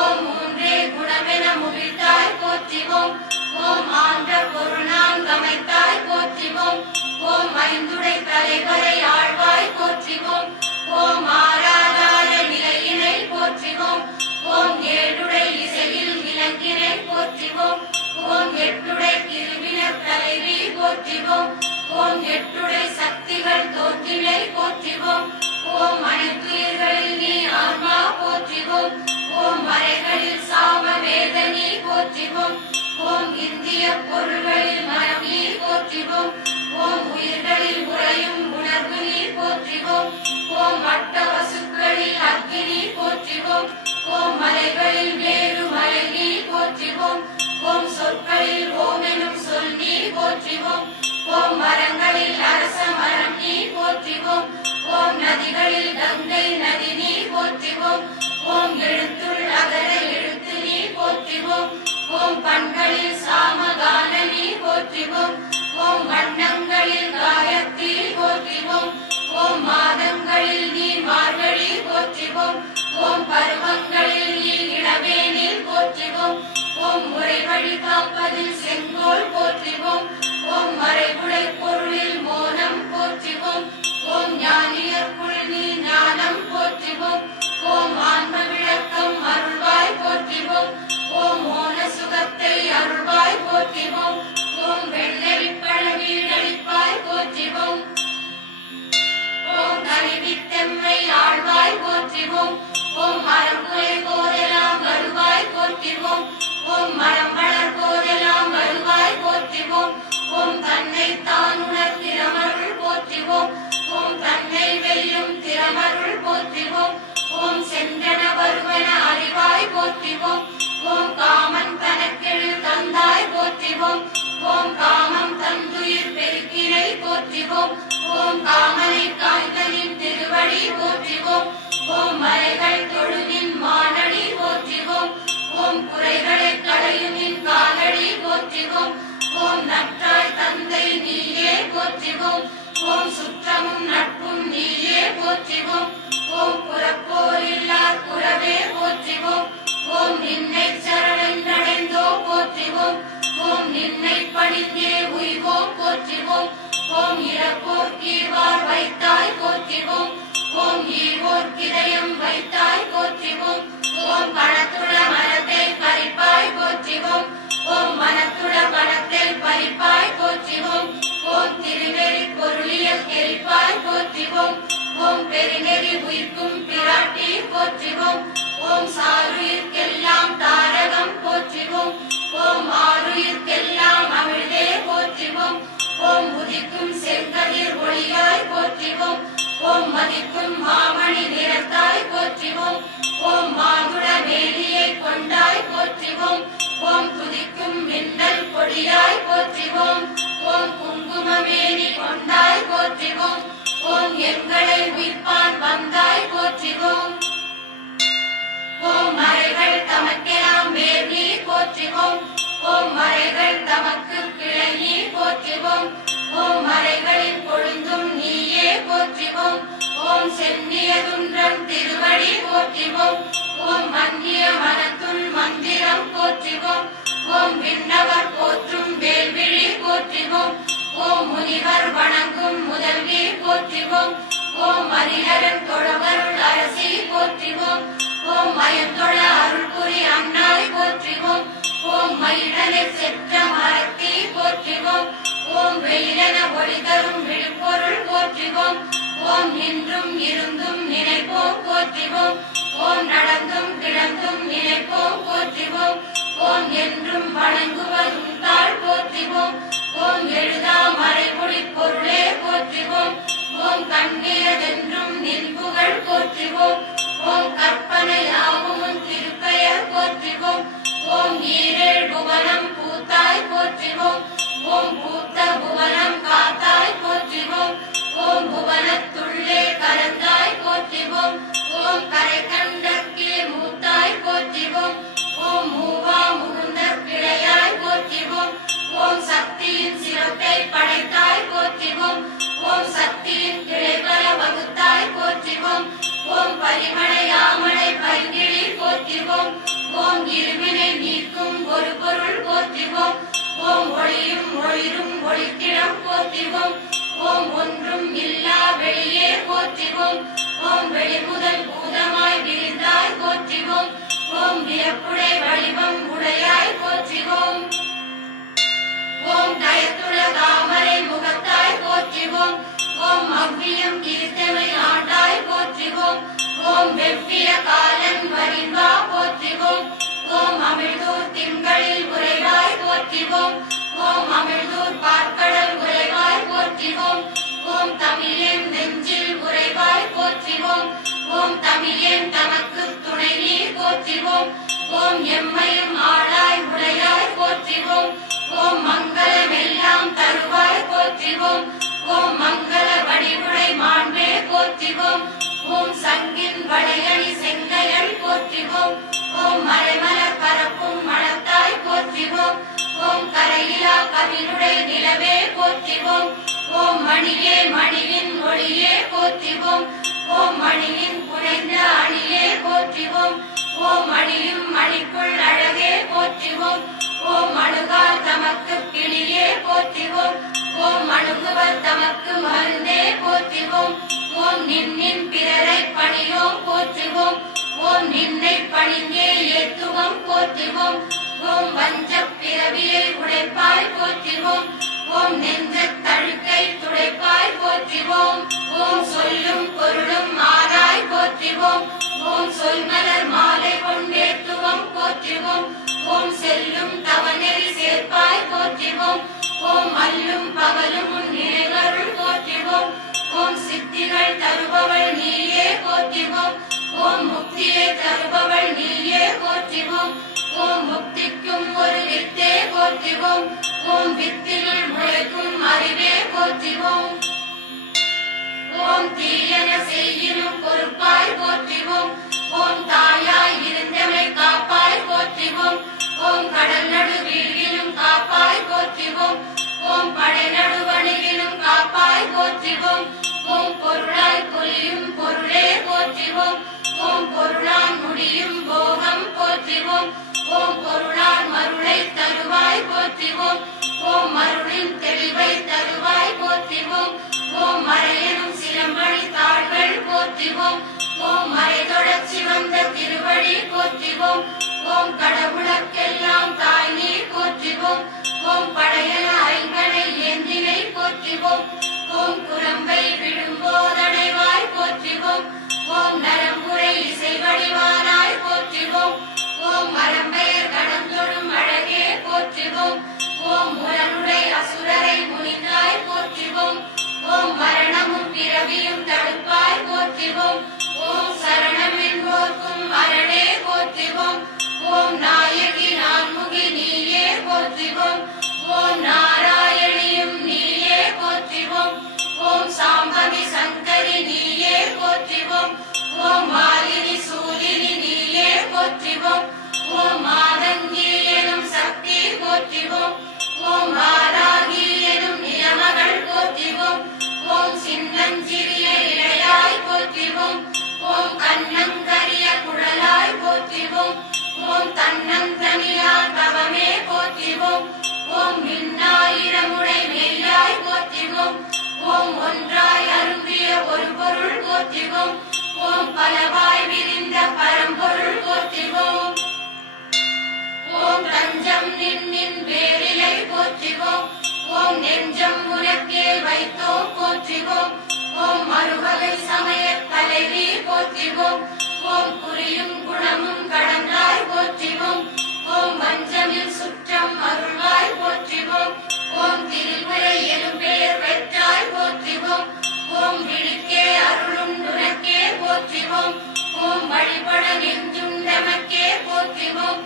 ஓம் மூன்றே குணமென முகிழ்த்தாய் போற்றிவோம். ஓம் ஆன்ற பொருளாங்கமைத்தாய் போற்றிவோம். ஓம் ஐந்துடை தலைவரை ஆழ்வாய் போற்றிவோம். ஓம் ஆராதார நிலையினை போற்றிவோம். ஓம் ஏழுடை இசையில் விளக்கினை போற்றிவோம். ஓம் எட்டுடை திருவினர் தலைவி போற்றிவோம். ஓம் எட்டுடை சக்திகள் தோற்றினை போற்றிவோம். ஓம் அனைத்துயிர்களில் நீ ஆன்மா போற்றிவோம். ஓம் மறைகளில் சாம வேதனி போற்றிவோம். ஓம் இந்திய பொருள்களில் மனம் நீ போற்றிவோம். ஓம் உயிர்களில் உறையும் உணர்வு நீ போற்றிவோம். ஓம் வட்ட வசுக்களில் அக்கினி போற்றிவோம். ஓம் மலைகளில் வேறு மலை நீ போற்றிவோம். ஓம் சொற்களில் ஓம் எனும் சொல் நீ போற்றிவோம். ஓம் மரங்களில் அரச மரம் நீ போற்றிவோம். ஓம் நதிகளில் கங்கை நதி நீ போற்றிவோம். ஓம் எழுத்துள் அகர எழுத்து நீ போற்றிவோம். ஓம் பண்களில் சாமகான நீ போற்றிவோம். ஓம் வண்ணங்களில் காயத்ரி போற்றிவோம். ஓம் மாதங்களில் நீ மார்கழி போற்றிவோம். ஓம் பருவங்களில் நீ இளவேனில் போற்றிவோம். ஓம் முறைவழி காப்பதில் செங்கோல் போற்றிவோம். ஓம் மறைவுடை பொருளில் மோனம் போற்றிவோம். ஓம் ஞானியர்க்குள் நீ ஞானம் போற்றிவோம். ஓம் ஆன்ம விளக்கம் அருள்வாய் போற்றிவோம். ஓம் மோன சுகத்தை அருள்வாய் போற்றிவோம். ஓம் வெள்ளரிப்பழ வீடளிப்பாய் போற்றிவோம். ஓம் கருவித்தெம்மை ஆழ்வாய் போற்றிவோம். ஓம் மரம்புரை போதெல்லாம் வருவாய் போற்றிவோம். ஓம் மரம் வளர் போதெல்லாம் வருவாய் போற்றிவோம். ஓம் தன்னை தானுணர் திறமருள் போற்றிவோம். ஓம் தன்னை வெல்லும் திறமருள் போற்றிவோம். ஓம் சென்றன வருவன அறிவாய் போற்றிவோம். ஓம் காமன் தனக்கெழில் தந்தாய் போற்றிவோம். ஓம் காமம் தந்துயிர் பெருக்கினை போற்றிவோம். ஓம் காமனை காய்கனின் திருவடி போற்றிவோம். ஓம் மலைகள் தொழுவின் மானடி போற்றிவோம். ஓம் குறைகளை களையுமின் காலடி போற்றிவோம். ஓம் நற்றாய் தந்தை நீயே போற்றிவோம். ஓம் சுற்றமும் நட்பும் நீயே போற்றிவோம். ஓம் புறப்போரில்லார் புறவே போற்றிவோம். ஓம் நின்னை சரணடைந்தோ போற்றிவோம். ஓம் நின்னை பணிந்தே உய்வோம் போற்றிவோம். ஓம் இறப்போர் கீழ்வார் வைத்தாய் போற்றிவோம். ஓம் ஈவோர் கிதயம் வைத்தாய் போற்றிவோம். ஓம் பணத்துள மனத்தை பறிப்பாய் போற்றிவோம் ஓம் மனத்துள பணத்தை பறிப்பாய் போற்றிவோம் ஓம் திருநெறி பொருளியல் எரிப்பாய் போற்றிவோம் ஓம் பெருநெறி உயிர்க்கும் பிராட்டி போற்றிவோம் ஓம் சாருயிர்க்கெல்லாம் தாரகம் போற்றிவோம் ஓம் ஆருயிர்க்கெல்லாம் அமிழ்தே போற்றிவோம் ஓம் உதிக்கும் செங்கதிர் ஒளியாய் போற்றிவோம் ஓம் மதிக்கும் மாமணி நிறத்தாய் போற்றிவோம் ஓம் மாதுள வேலியை கொண்டாய் போற்றிவோம் ஓம் துதிக்கும் மின்னல் கொடியாய் போற்றிவோம் ஓம் குங்குமமேனி கொண்டாய் போற்றிவோம் ஓம் எங்களை உயிர்ப்பான் வந்தாய் போற்றிவோம் ஓம் மறைகள் தமக்கெல்லாம் வேர் நீ போற்றிவோம் ஓம் மறைகள் தமக்கு கிளை நீ போற்றிவோம் ஓம் மறைகளின் கொழுந்தும் நீயே போற்றிவோம் ஓம் சென்னிய துன்றம் திருவடி போற்றிவோம் ஓம் மன்னிய மனத்துள் மந்திரம் போற்றிவோம் ஓம் விண்ணவர் போற்றும் வேல்விழி போற்றிவோம் ஓம் முனிவர் வணங்கும் முதல்வி போற்றிவோம் ஓம் மனிதரன் தொழவருள் அரசி போற்றிவோம் ஓம் மயந்தொழ அருள்புரி அண்ணாய் போற்றிவோம் ஓம் மயிலனை செற்ற மரத்தி போற்றிவோம் ஓம் வெயிலென ஒளி தரும் விழுப்பொருள் போற்றிவோம் ஓம் நின்றும் இருந்தும் நினைப்போம் போற்றிவோம் ஓம் நடந்தும் கிடந்தும் நினைப்போம் போற்றிவோம் ஓம் என்றும் வணங்குவதும் தாழ் போற்றிவோம் ஓம் எழுதா மறைமொழி பொருளே போற்றிவோம் ஓம் கண்ணியதென்றும் நின் புகழ் போற்றிவோம் ஓம் கற்பனை ஆகும் திருப்பெயர் போற்றிவோம் ஓம் ஈரேழ் புவனம் பூத்தாய் போற்றிவோம் ஓம் பூத்த புவனம் காத்தாய் போற்றிவோம் ஓம் புவனத்துள்ளே கலந்தாய் போற்றிவோம் ஓம் கரை கண்டற்கே மூத்தாய் போற்றிவோம் ஓம் மூவா முகுந்த கிளையாய் போற்றிவோம் ஓம் சக்தியின் சிரத்தை படைத்தாய் போற்றிவோம் ஓம் சக்தியின் கிளைபல வகுத்தாய் போற்றிவோம் ஓம் பரிமளையாமலை பைங்கிழி போற்றிவோம் ஓம் இருவினை நீக்கும் ஒரு பொருள் போற்றிவோம் ஓம் ஒளியும் ஒளிரும் ஒளிக்கிடம் போற்றிவோம் ஓம் ஒன்றும் இல்லா வெளியே போற்றிவோம் ஓம் வெளிமுதல் பூதமாய் விரிந்தாய் போற்றிவோம் ஓம் வியப்புடை வடிவம் உடையாய் போற்றிவோம் ஓம் தயத்துள தாமரை முகத்தாய் போற்றிவோம் ஓம் அவ்வியம் கீர்த்தமை ஆண்டாய் போற்றிவோம் ஓம் வெவ்விய காலன் வரிவா போற்றிவோம் ஓம் அமிழ்தூர் திங்களில் உறைவாய் போற்றிவோம் ஓம் அமிழ்தூர் பார்க்கடல் உறைவாய் போற்றிவோம் ஓம் தமிழேன் நெஞ்சில் உறைவாய் போற்றிவோம் ஓம் தமிழேன் தமக்கு துணை நீர் போற்றிவோம் ஓம் எம்மையும் ஆளாய் உடையாய் போற்றிவோம் ஓம் மங்களமெல்லாம் தருவாய் போற்றிவோம் ஓம் மங்கள வடிவுடை மாண்பே போற்றிவோம் ஓம் சங்கின் வளையணி செங்கையள் போற்றிவோம் ஓம் மறைமலர் பரப்பும் மணத்தாய் போற்றிவோம் ஓம் கரையிலா கவினுடை நிலவே போற்றிவோம் ஓம் மணியே மணியின் ஒளியே போற்றிவோம் ஓம் மணியின் புனைந்த அணியே போற்றிவோம் ஓம் மணியும் மணிக்குள் அழகே போற்றிவோம் ஓம் அணுகால் தமக்கு கிளியே போற்றிவோம் ஓம் அணுகுவர் தமக்கு மருந்தே போற்றிவோம் ஓம் நின்னின் பிறரை பணியோம் போற்றுவோம் ஓம் நின்னை பணிந்தே ஏத்துவோம் போற்றுவோம் ஓம் வஞ்சப் பிறவியை உடைப்பாய் போற்றுவோம் ஓம் நெஞ்சத் தழுக்கை துடைப்பாய் போற்றுவோம் ஓம் சொல்லும் பொருளும் ஆராய் போற்றுவோம் ஓம் சொல்மலர் மாலை கொண்டேத்துவோம் போற்றுவோம் ஓம் செல்லும் தவநெறி சேர்ப்பாய் போற்றுவோம் ஓம் அல்லும் பகலும் உன் நினைவருள் போற்றுவோம் ஓம் சித்திகள் தருபவள் நீயே போற்றுவோம் ஓம் முக்தியை தருபவள் நீயே போற்றுவோம் ஓம் முக்திக்கும் ஒரு வித்தே போற்றுவோம் ஓம் வித்தினுள் முளைக்கும் அறிவே போற்றுவோம் ஓம் தீயன செய்யினும் பொறுப்பாய் போற்றுவோம் ஓம் தாயாய் இருந்தமை காப்பாய் போற்றுவோம் ஓம் கடல் நடு வீழினும் காப்பாய் போற்றுவோம் ஓம் படை நடுவணியிலும் காப்பாய் போற்றுவோம் ஓம் பொருளாய் பொலியும் பொருளே போற்றுவோம் ஓம் பொருளான் முடியும் போகம் போற்றுவோம் ஓம் பொருளான் மருளை தருவாய் போற்றுவோம் ஓம் மருளின் தெளிவை தருவாய் போற்றுவோம் ஓம் மறையனும் சிலம்படி தாள்கள் போற்றுவோம் ஓம் மறை தொடர்ச்சி வந்த திருவடி போற்றுவோம் உலகற்கெல்லாம் தாய் நீ போற்றிவோம். ஓம் படையல ஐங்கனை ஏந்தினை போற்றிவோம். ஓம் குரம்பை விழும்போதடைவாய் போற்றிவோம். ஓம் நரம்புரை இசை வடிவானாய் போற்றிவோம். ஓம் மரம்பெயர் கடந்தொடும் அழகே போற்றிவோம். ஓம் முரனுடை அசுரரை முனிந்தாய் போற்றிவோம். ஓம் மரணமும் பிறவியும் தடுப்பாய் போற்றிவோம். ஓம் சரணம் என்போர்க்கும் அரணே போற்றிவோம். ஓம் நாயகி நான்முகி நீயே போற்றிவோம். ஓம் நாராயணியும் நீயே போற்றிவோம். ஓம் சாம்பவி சங்கரி நீயே போற்றிவோம். ஓம் மாலினி சூலினி நீயே போற்றிவோம். ஓம் மாதங்கி எனும் சக்தி போற்றிவோம். ஓம் வாராகி எனும் நிலமகள் போற்றிவோம். ஓம் சின்னஞ்சிறிய இடையாய் போற்றிவோம். ஓம் கண்ணங்கரிய குழலாய் போற்றிவோம். ஓம் தன்னந்தனியா தவமே போற்றிவோம். ஓம் மின்னாயிரமுடை மெய்யாய் போற்றிவோம். ஓம் ஒன்றாய் அரும்பிய ஒரு பொருள் போற்றிவோம். ஓம் பலவாய் விரிந்த பரம்பொருள் போற்றிவோம். ஓம் தஞ்சம் நின்னின் வேரிலை போற்றிவோம். ஓம் நெஞ்சம் உனக்கே வைத்தோம் போற்றிவோம். ஓம் மறுவகை சமய தலைவி போற்றிவோம். ஓம் புரியும் குணமும் கடந்தாய் போற்றிவோம். ஓம் வஞ்சமில் சுற்றம் அருள்வாய் போற்றிவோம். ஓம் திருமுறை எனும் பெயர் பெற்றாய் போற்றிவோம். ஓம் விழிக்கே அருளும் உனக்கே போற்றிவோம். ஓம் வழிபட நெஞ்சுண்டமக்கே போற்றிவோம்.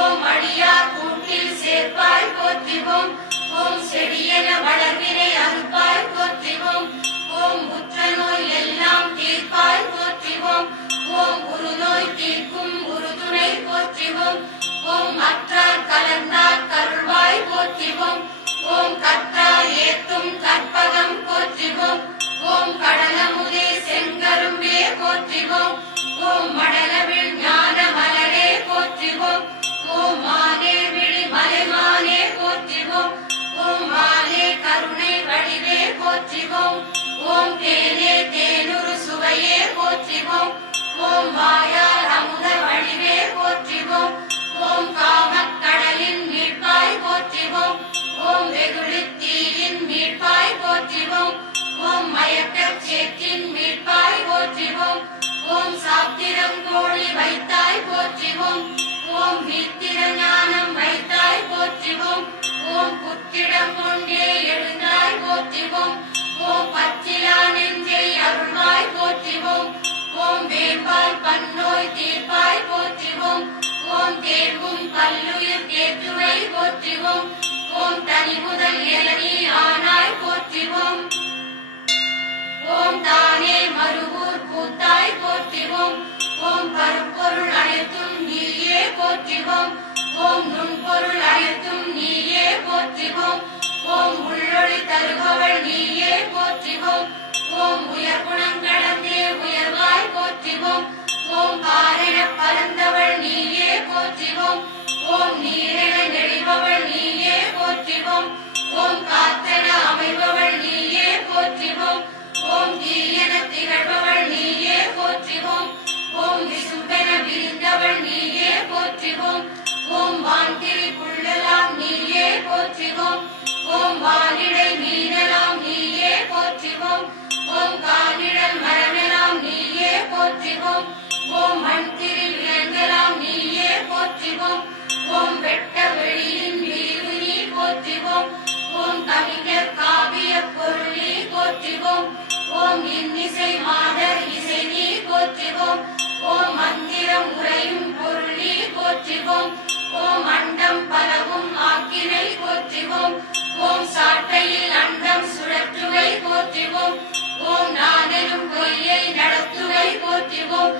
ஓம் அடியார் கூட்டில் சேர்ப்பாய் போற்றிவோம். ஓம் செடியென வளர்வினை அறுப்பாய் போற்றிவோம். ஓம் உற்ற நோய் எல்லாம் தீர்ப்பாய் போற்றிவோம். ஓம் உருநோய் தீர்க்கும் உறுதுணை போற்றிவோம். ஓம் அற்றார் கலந்தார் கருள்வாய் போற்றிவோம். ஓம் கற்றார் ஏத்தும் கற்பகம் போற்றிவோம். ஓம் கடலமுதே செங்கரும்பே போற்றிவோம். ஓம் மடலவிழ் ஞான மலரே போற்றிவோம். ஓம் மானே விழி மலைமானே போற்றிவோம். ஓம் மாலே கருணை வடிவே போற்றிவோம். ஓம் தேனே தேனுரு சுவையே போற்றிவோம். ஓம் வாயார் அமுத வடிவே போற்றிவோம். ஓம் காமக் கடலின் மீட்பாய் போற்றிவோம். ஓம் வெகுளித் தீயின் மீட்பாய் போற்றிவோம். ஓம் மயக்கச் சேற்றின் மீட்பாய் போற்றிவோம். ஓம் சாத்திரம் கோழி வைத்தாய் போற்றிவோம். ஓம் வீத்திர ஞானம் வைத்தாய் போற்றிவோம். ஓம் புத்திடம் கொண்டே எழுந்தாய் போற்றிவோம். ஓம் பச்சிலா நெஞ்சை அருள்வாய் போற்றிவோம். ஓம் வேம்பால் பன்னோய் தீர்ப்பாய் போற்றிவோம். ஓம் தேர்வும் பல்லுயிர் தேற்றுவை போற்றிவோம். ஓம் தனி முதல் இளநீ ஆனாய் போற்றிவோம். ஓம் தானே மறுவூர் பூத்தாய் போற்றிவோம். ஓம் பருப்பொருள் அனைத்தும் நீயே போற்றிவோம். ஓம் நுண்பொருள் அனைத்தும் நீயே போற்றிவோம். ஓம் உள்ளொளி தருபவள் நீயே போற்றிவோம். ஓம் உயர் குணம் கடந்தே உயர்வாய் போற்றிவோம். ஓம் காரண பரந்தவள் நீயே போற்றிவோம். ஓம் நீரென நெளிபவள் நீயே போற்றிவோம். ஓம் காத்தென அமைபவள் நீயே போற்றிவோம். ஓம் தீயென திகழ்பவள் நீயே போற்றிவோம். ஓம் விசும்பென விரிந்தவள் நீயே போற்றிவோம். ஓம் வான்திரி புள்ளலாம் நீயே போற்றிவோம். ஓம் வானிடை மீனலாம் நீயே போற்றிவோம். ஓம் கானிடல் மரமெல்லாம் நீயே போற்றிவோம். ஓம் மண்திரி விலங்கலாம் நீயே போற்றிவோம். ஓம் வெட்ட வெளியின் விரிவு நீ போற்றிவோம். ஓம் கவிஞர் காவிய பொருள் நீ போற்றிவோம். ஓம் இன்னிசை மாதர் இசை நீ போற்றிவோம். ஓம் மந்திரம் உரையும் பொருள் நீ போற்றிவோம். ஓம் அண்டம் பலவும் ஆக்கினை போற்றிவோம். ஓம் சாட்டையில் அண்டம் சுழற்றுவை போற்றிவோம். ஓம் நானெனும் பொய்யை நடத்துவை போற்றிவோம்.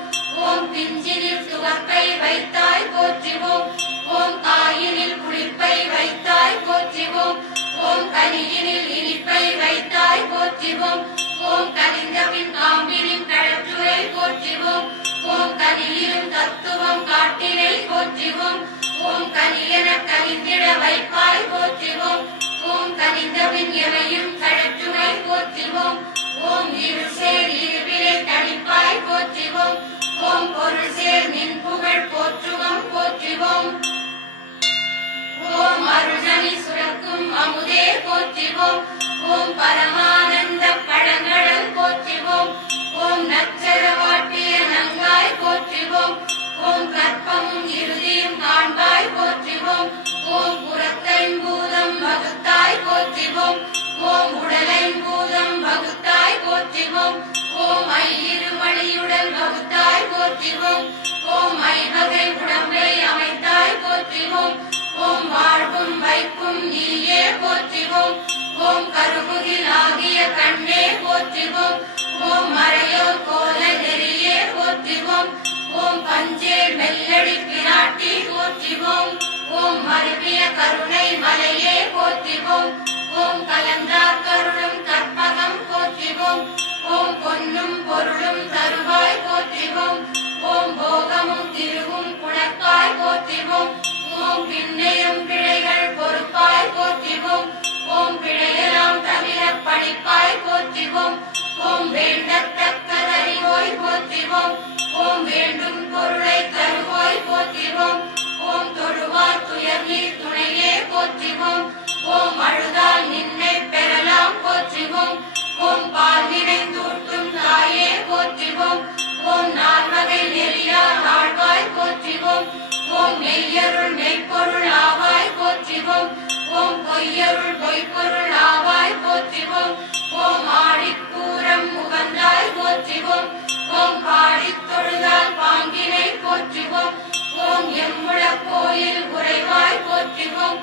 ஓம் பிஞ்சினில் துவப்பை வைத்தாய் போற்றிவோம். ஓம் காயினில் புளிப்பை வைத்தாய் போற்றிவோம். ஓம் கனியினில் இனிப்பை வைத்தாய் போற்றிவோம். ஓம் கனிந்தபின் காம்பினின் கழற்றுவை போற்றிவோம். ஓம் கனியிலும் தத்துவம் காட்டினை போற்றிவோம். ஓம் கனியென கனிந்திட வைப்பாய் போற்றிவோம். ஓம் கனிந்தபின் எவையும் கழற்றுவை போற்றிவோம். ஓம் இருள் சேர் இருவிலை தணிப்பாய் போற்றிவோம். ஓம் பொருள் சேர் நின் புகழ் போற்றுவோம் போற்றிவோம். போற்றிவோம் ஓம் பரமானந்த பழங்கடல் போற்றிவோம் ஓம் நச்சரவாட்டிய நங்காய் போற்றிவோம் ஓம் கற்பமும் இறுதியும் காண்பாய் போற்றிவோம் ஓம் புறத்தைம்பூதம் வகுத்தாய் போற்றிவோம் ஓம் உடலைம்பூதம் வகுத்தாய் போற்றிவோம் ஓம் ஐயிருமணியுடல் வகுத்தாய் போற்றிவோம் ஓம் ஐவகை உடம்பை அமைத்தாய் போற்றிவோம் ஓம் வாழ்வும் வைப்பும் நீயே போற்றிவோம் ஓம் கருமுகில் ஆகிய கண்ணே போற்றிவோம் ஓம் மறையோர் கோல நெறியே போற்றிவோம் ஓம் பஞ்சே மெல்லடி பிராட்டி போற்றிவோம் ஓம் மருவிய கருணை மலையே போற்றிவோம் ஓம் கலந்தா கருளும் கற்பகம் போற்றிவோம் ஓம் பொன்னும் பொருளும் தருவாய் போற்றிவோம் ஓம் போகமும் திருவும் புணக்காய் போற்றிவோம் ஓம் பின்னையும் பிழைகள் பொறுப்பாய் போற்றிவோம் ஓம் பிழையெல்லாம் தவிர படிப்பாய் போற்றிவோம் ஓம் வேண்டத்தக்கதறிவோய் போற்றிவோம் ஓம் வேண்டும் பொருளை தருவோய் போற்றிவோம் ஓம் தொழுவார் துயர் நீர் துணையே போற்றிவோம் ஓம் அழுதால் நின்னை பெறலாம் போற்றிவோம் ஓம் பால் நிறைந்தூட்டும் தாயே போற்றிவோம் ஓம் நால்வகை நெறியார் ஆழ்வாய் போற்றிவோம் ஓம் மெய்யருள் மெய்ப்பொருள் ஆவாய் போற்றிவோம் ஓம் பொய்யருள் பொய்ப்பொருள் ஆவாய் போற்றிவோம் ஓம் ஆடிப்பூரம் உகந்தாய் போற்றிவோம் ஓம் பாடித் தொழுதால் பாங்கினை போற்றுவோம் ஓம் எம்முள கோயில் உறைவாய் போற்றுவோம்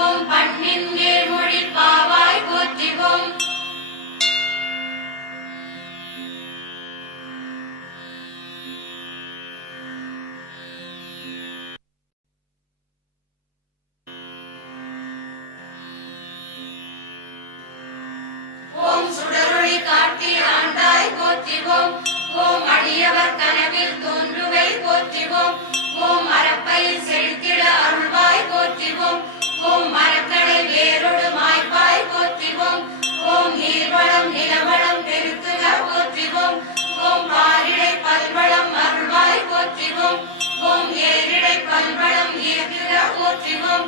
ஓம் பண்ணின் நேர்மொழி பாவாய் போற்றுவோம் ஓம் சுடரொளி காட்டி ஆண்டாய் போற்றிவோம் ஓம் அடியவர் கனவில் தோன்றுவை போற்றிவோம் ஓம் மரப்பை செழித்திட அருள்வாய் போற்றிவோம் ஓம் மரக்கடை வேரோடு மாய்ப்பாய் போற்றிவோம் ஓம் நீர்வளம் நிலவளம் பெருக்குக போற்றிவோம் ஓம் பாரிடை பல்வளம் அருள்வாய் போற்றிவோம் ஓம் ஏரிடை பல்வளம் இயக்குக போற்றிவோம்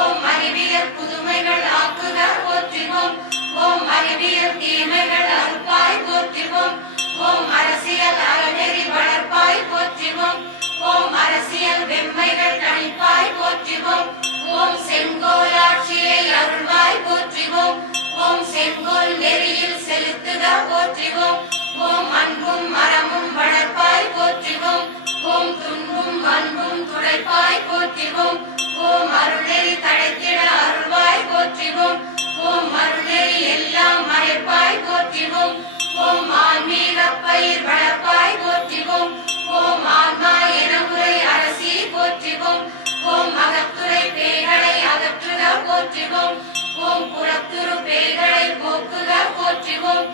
ஓம் அறிவியல் புதுமைகள் ஆக்குக போற்றிவோம் ஓம் அறிவியல் தீமைகள் அறுப்பாய் போற்றிவோம் ஓம் அரசியல் அறநெறி வளர்ப்பாய் போற்றிவோம் ஓம் அரசியல் வெம்மைகள் தணிப்பாய் போற்றிவோம் ஓம் செங்கோலாட்சியை அருள்வாய் போற்றிவோம் ஓம் செங்கோல் நெறியில் செலுத்துக போற்றிவோம் ஓம் அன்பும் மரமும் வளர்ப்பாய் போற்றிவோம் ஓம் துன்பும் அன்பும் துடைப்பாய் போற்றிவோம் ஓம் அருள்நெறி தழைத்திட அருள்வாய் போற்றிவோம் ஓம் அருள்நெறி எல்லாம் மறைப்பாய் போற்றிவோம் ஓம் ஆன்மீக பயிர் வளர்ப்பாய் போற்றிவோம் ஓம் ஆன்மா என முறை அரசி போற்றிவோம் ஓம் அகத்துறை பேய்களை அகற்றுக போற்றிவோம் ஓம் புறத்துரு பேய்களை போக்குக போற்றிவோம்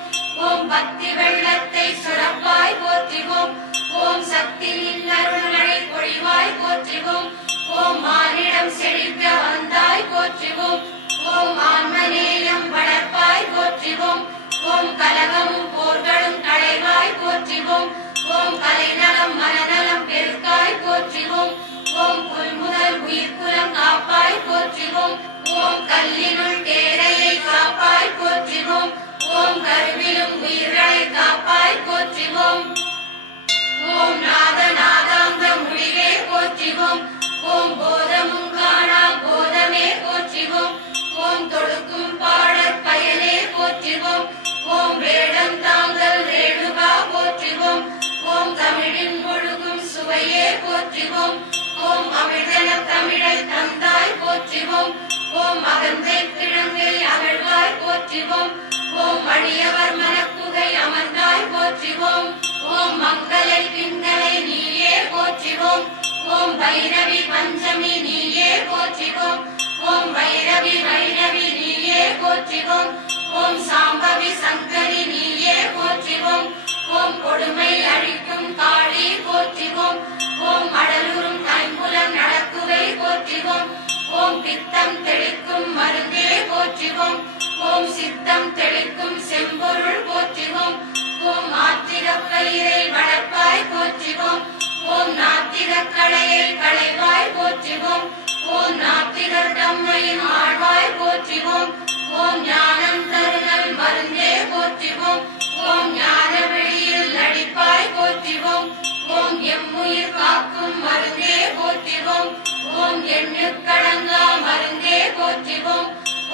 ஓம் பக்தி வெள்ளத்தை சுரப்பாய் போற்றிவோம் ஓம் சக்தி நின்னருள்களை பொழிவாய் போற்றிவோம் ஓம் மானிடம் செழிக்க வந்தாய் போற்றிவோம் ஓம் ஆன்மநேயம் வளர்ப்பாய் போற்றிவோம் ஓம் கலகமும் போர்களும் களைவாய் போற்றிவோம் ஓம் கலைநலம் மனநலம் பெருக்காய் போற்றிவோம் ஓம் புல்முதல் உயிர்குலம் காப்பாய் போற்றிவோம் ஓம் கல்லினுள் தேரையை காப்பாய் போற்றிவோம் ஓம் கருவிலும் உயிர்களை காப்பாய் போற்றிவோம் ஓம் நாதநாதாந்த முடிவே போற்றிவோம் ஓம் போதமும் காணா போதமே போற்றிவோம் ஓம் தொடுக்கும் பாடற் பயனே போற்றிவோம் ஓம் வேடம் தாங்கள் ரேணுகா போற்றிவோம் ஓம் தமிழின் முழுகும் சுவையே போற்றிவோம் ஓம் அமிழ்தன தமிழை தந்தாய் போற்றிவோம் ஓம் அகந்தை கிழங்கை அகழ்வாய் போற்றிவோம் ஓம் அடியவர் மனக்குகை அமர்ந்தாய் போற்றிவோம் ஓம் மங்களை பிங்களை நீயே போற்றிவோம் ஓம் பைரவி பஞ்சமி நீயே போற்றிவோம் ஓம் பைரவி வைரவி நீயே போற்றிவோம் ஓம் சாம்பவி சங்கரி நீயே போற்றிவோம் ஓம் கொடுமை அழிக்கும் காளி போற்றிவோம் ஓம் அடலுறும் கைம்புலம் நடக்குவை போற்றிவோம் ஓம் பித்தம் தெளிக்கும் மருந்தே போற்றிவோம் ஓம் சித்தம் தெளிக்கும் செம்பொருள் போற்றிவோம் ஓம் ஆத்திர பயிரை வளர்ப்பாய் போற்றிவோம் ஓம் நாத்திர களையை களைவாய் போற்றிவோம் ஓம் நாத்திகர் தம்மையும் ஆழ்வாய் போற்றிவோம் ஓம் எண்ணுக்கடங்கா மருந்தே போற்றிவோம்.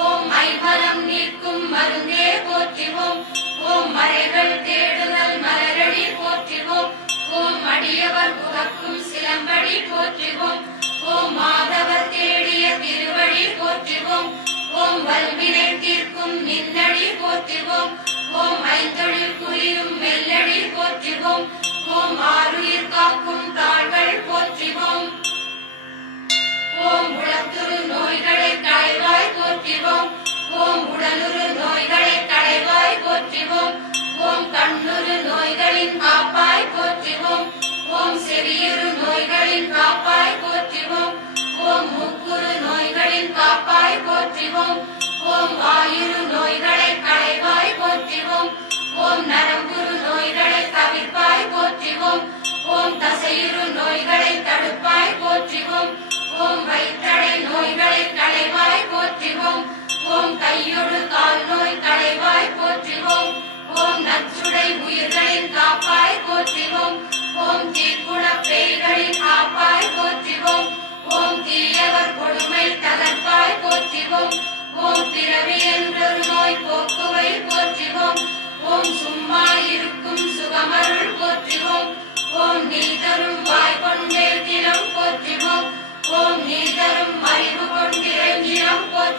ஓம் ஐம்பலம் நீக்கும் மருந்தே போற்றிவோம். ஓம் மறைகள் தேடுதல் மலரடி போற்றிவோம். ஓம் அடியவர் உகக்கும் சிலம்படி போற்றிவோம். ஓம் மாதவர் தேடிய திருவடி போற்றிவோம். ஓம் வல்வினை தீர்க்கும் நின்னடி போற்றிவோம். ஓம் ஐந்தொழில் புரியும் மெல்லடி போற்றிவோம். ஓம் ஆருயிர் காக்கும் தாள்கள் போற்றிவோம். ஓம் உளத்துரு நோய்களை களைவாய் போற்றிவோம். ஓம் உடலுறு நோய்களை களைவாய் போற்றிவோம். ஓம் கண்ணுறு நோய்களின் காப்பாய் போற்றிவோம். ஓம் செவியுறு நோய்களின் காப்பாய் போற்றிவோம். ஓம் மூக்குறு நோய்களின் காப்பாய் போற்றிவோம். ஓம் வாயுறு நோய்களை களைவாய் போற்றிவோம். ஓம் நரம்புறு நோய்களை தவிர்ப்பாய் போற்றிவோம். ஓம் தசையுறு நோய்களை தடுப்பாய் போற்றிவோம். ஓம் வயிற்றடை நோய்களை களைவாய் போற்றிவோம். ஓம் கையொடு கால் நோய் களைவாய் போற்றிவோம். ஓம் நச்சுடை உயிர்களின் காப்பாய் போற்றிவோம். ஓம் தீக்குண பேய்களின் காப்பாய் போற்றிவோம். ஓம் தீயவர் கொடுமை தகர்ப்பாய் போற்றிவோம். ஓம் பிறவி என்றொரு நோய் போக்குவை போற்றிவோம். ஓம் சும்மா இருக்கும் சுகமருள் போற்றிவோம். ஓம் நீ தரும் வாய் கொண்டே தினம் போற்றிவோம். ஓம் நீ தரும் அறிவு கொண்டிரஞ்சினம் போற்றிவோம்.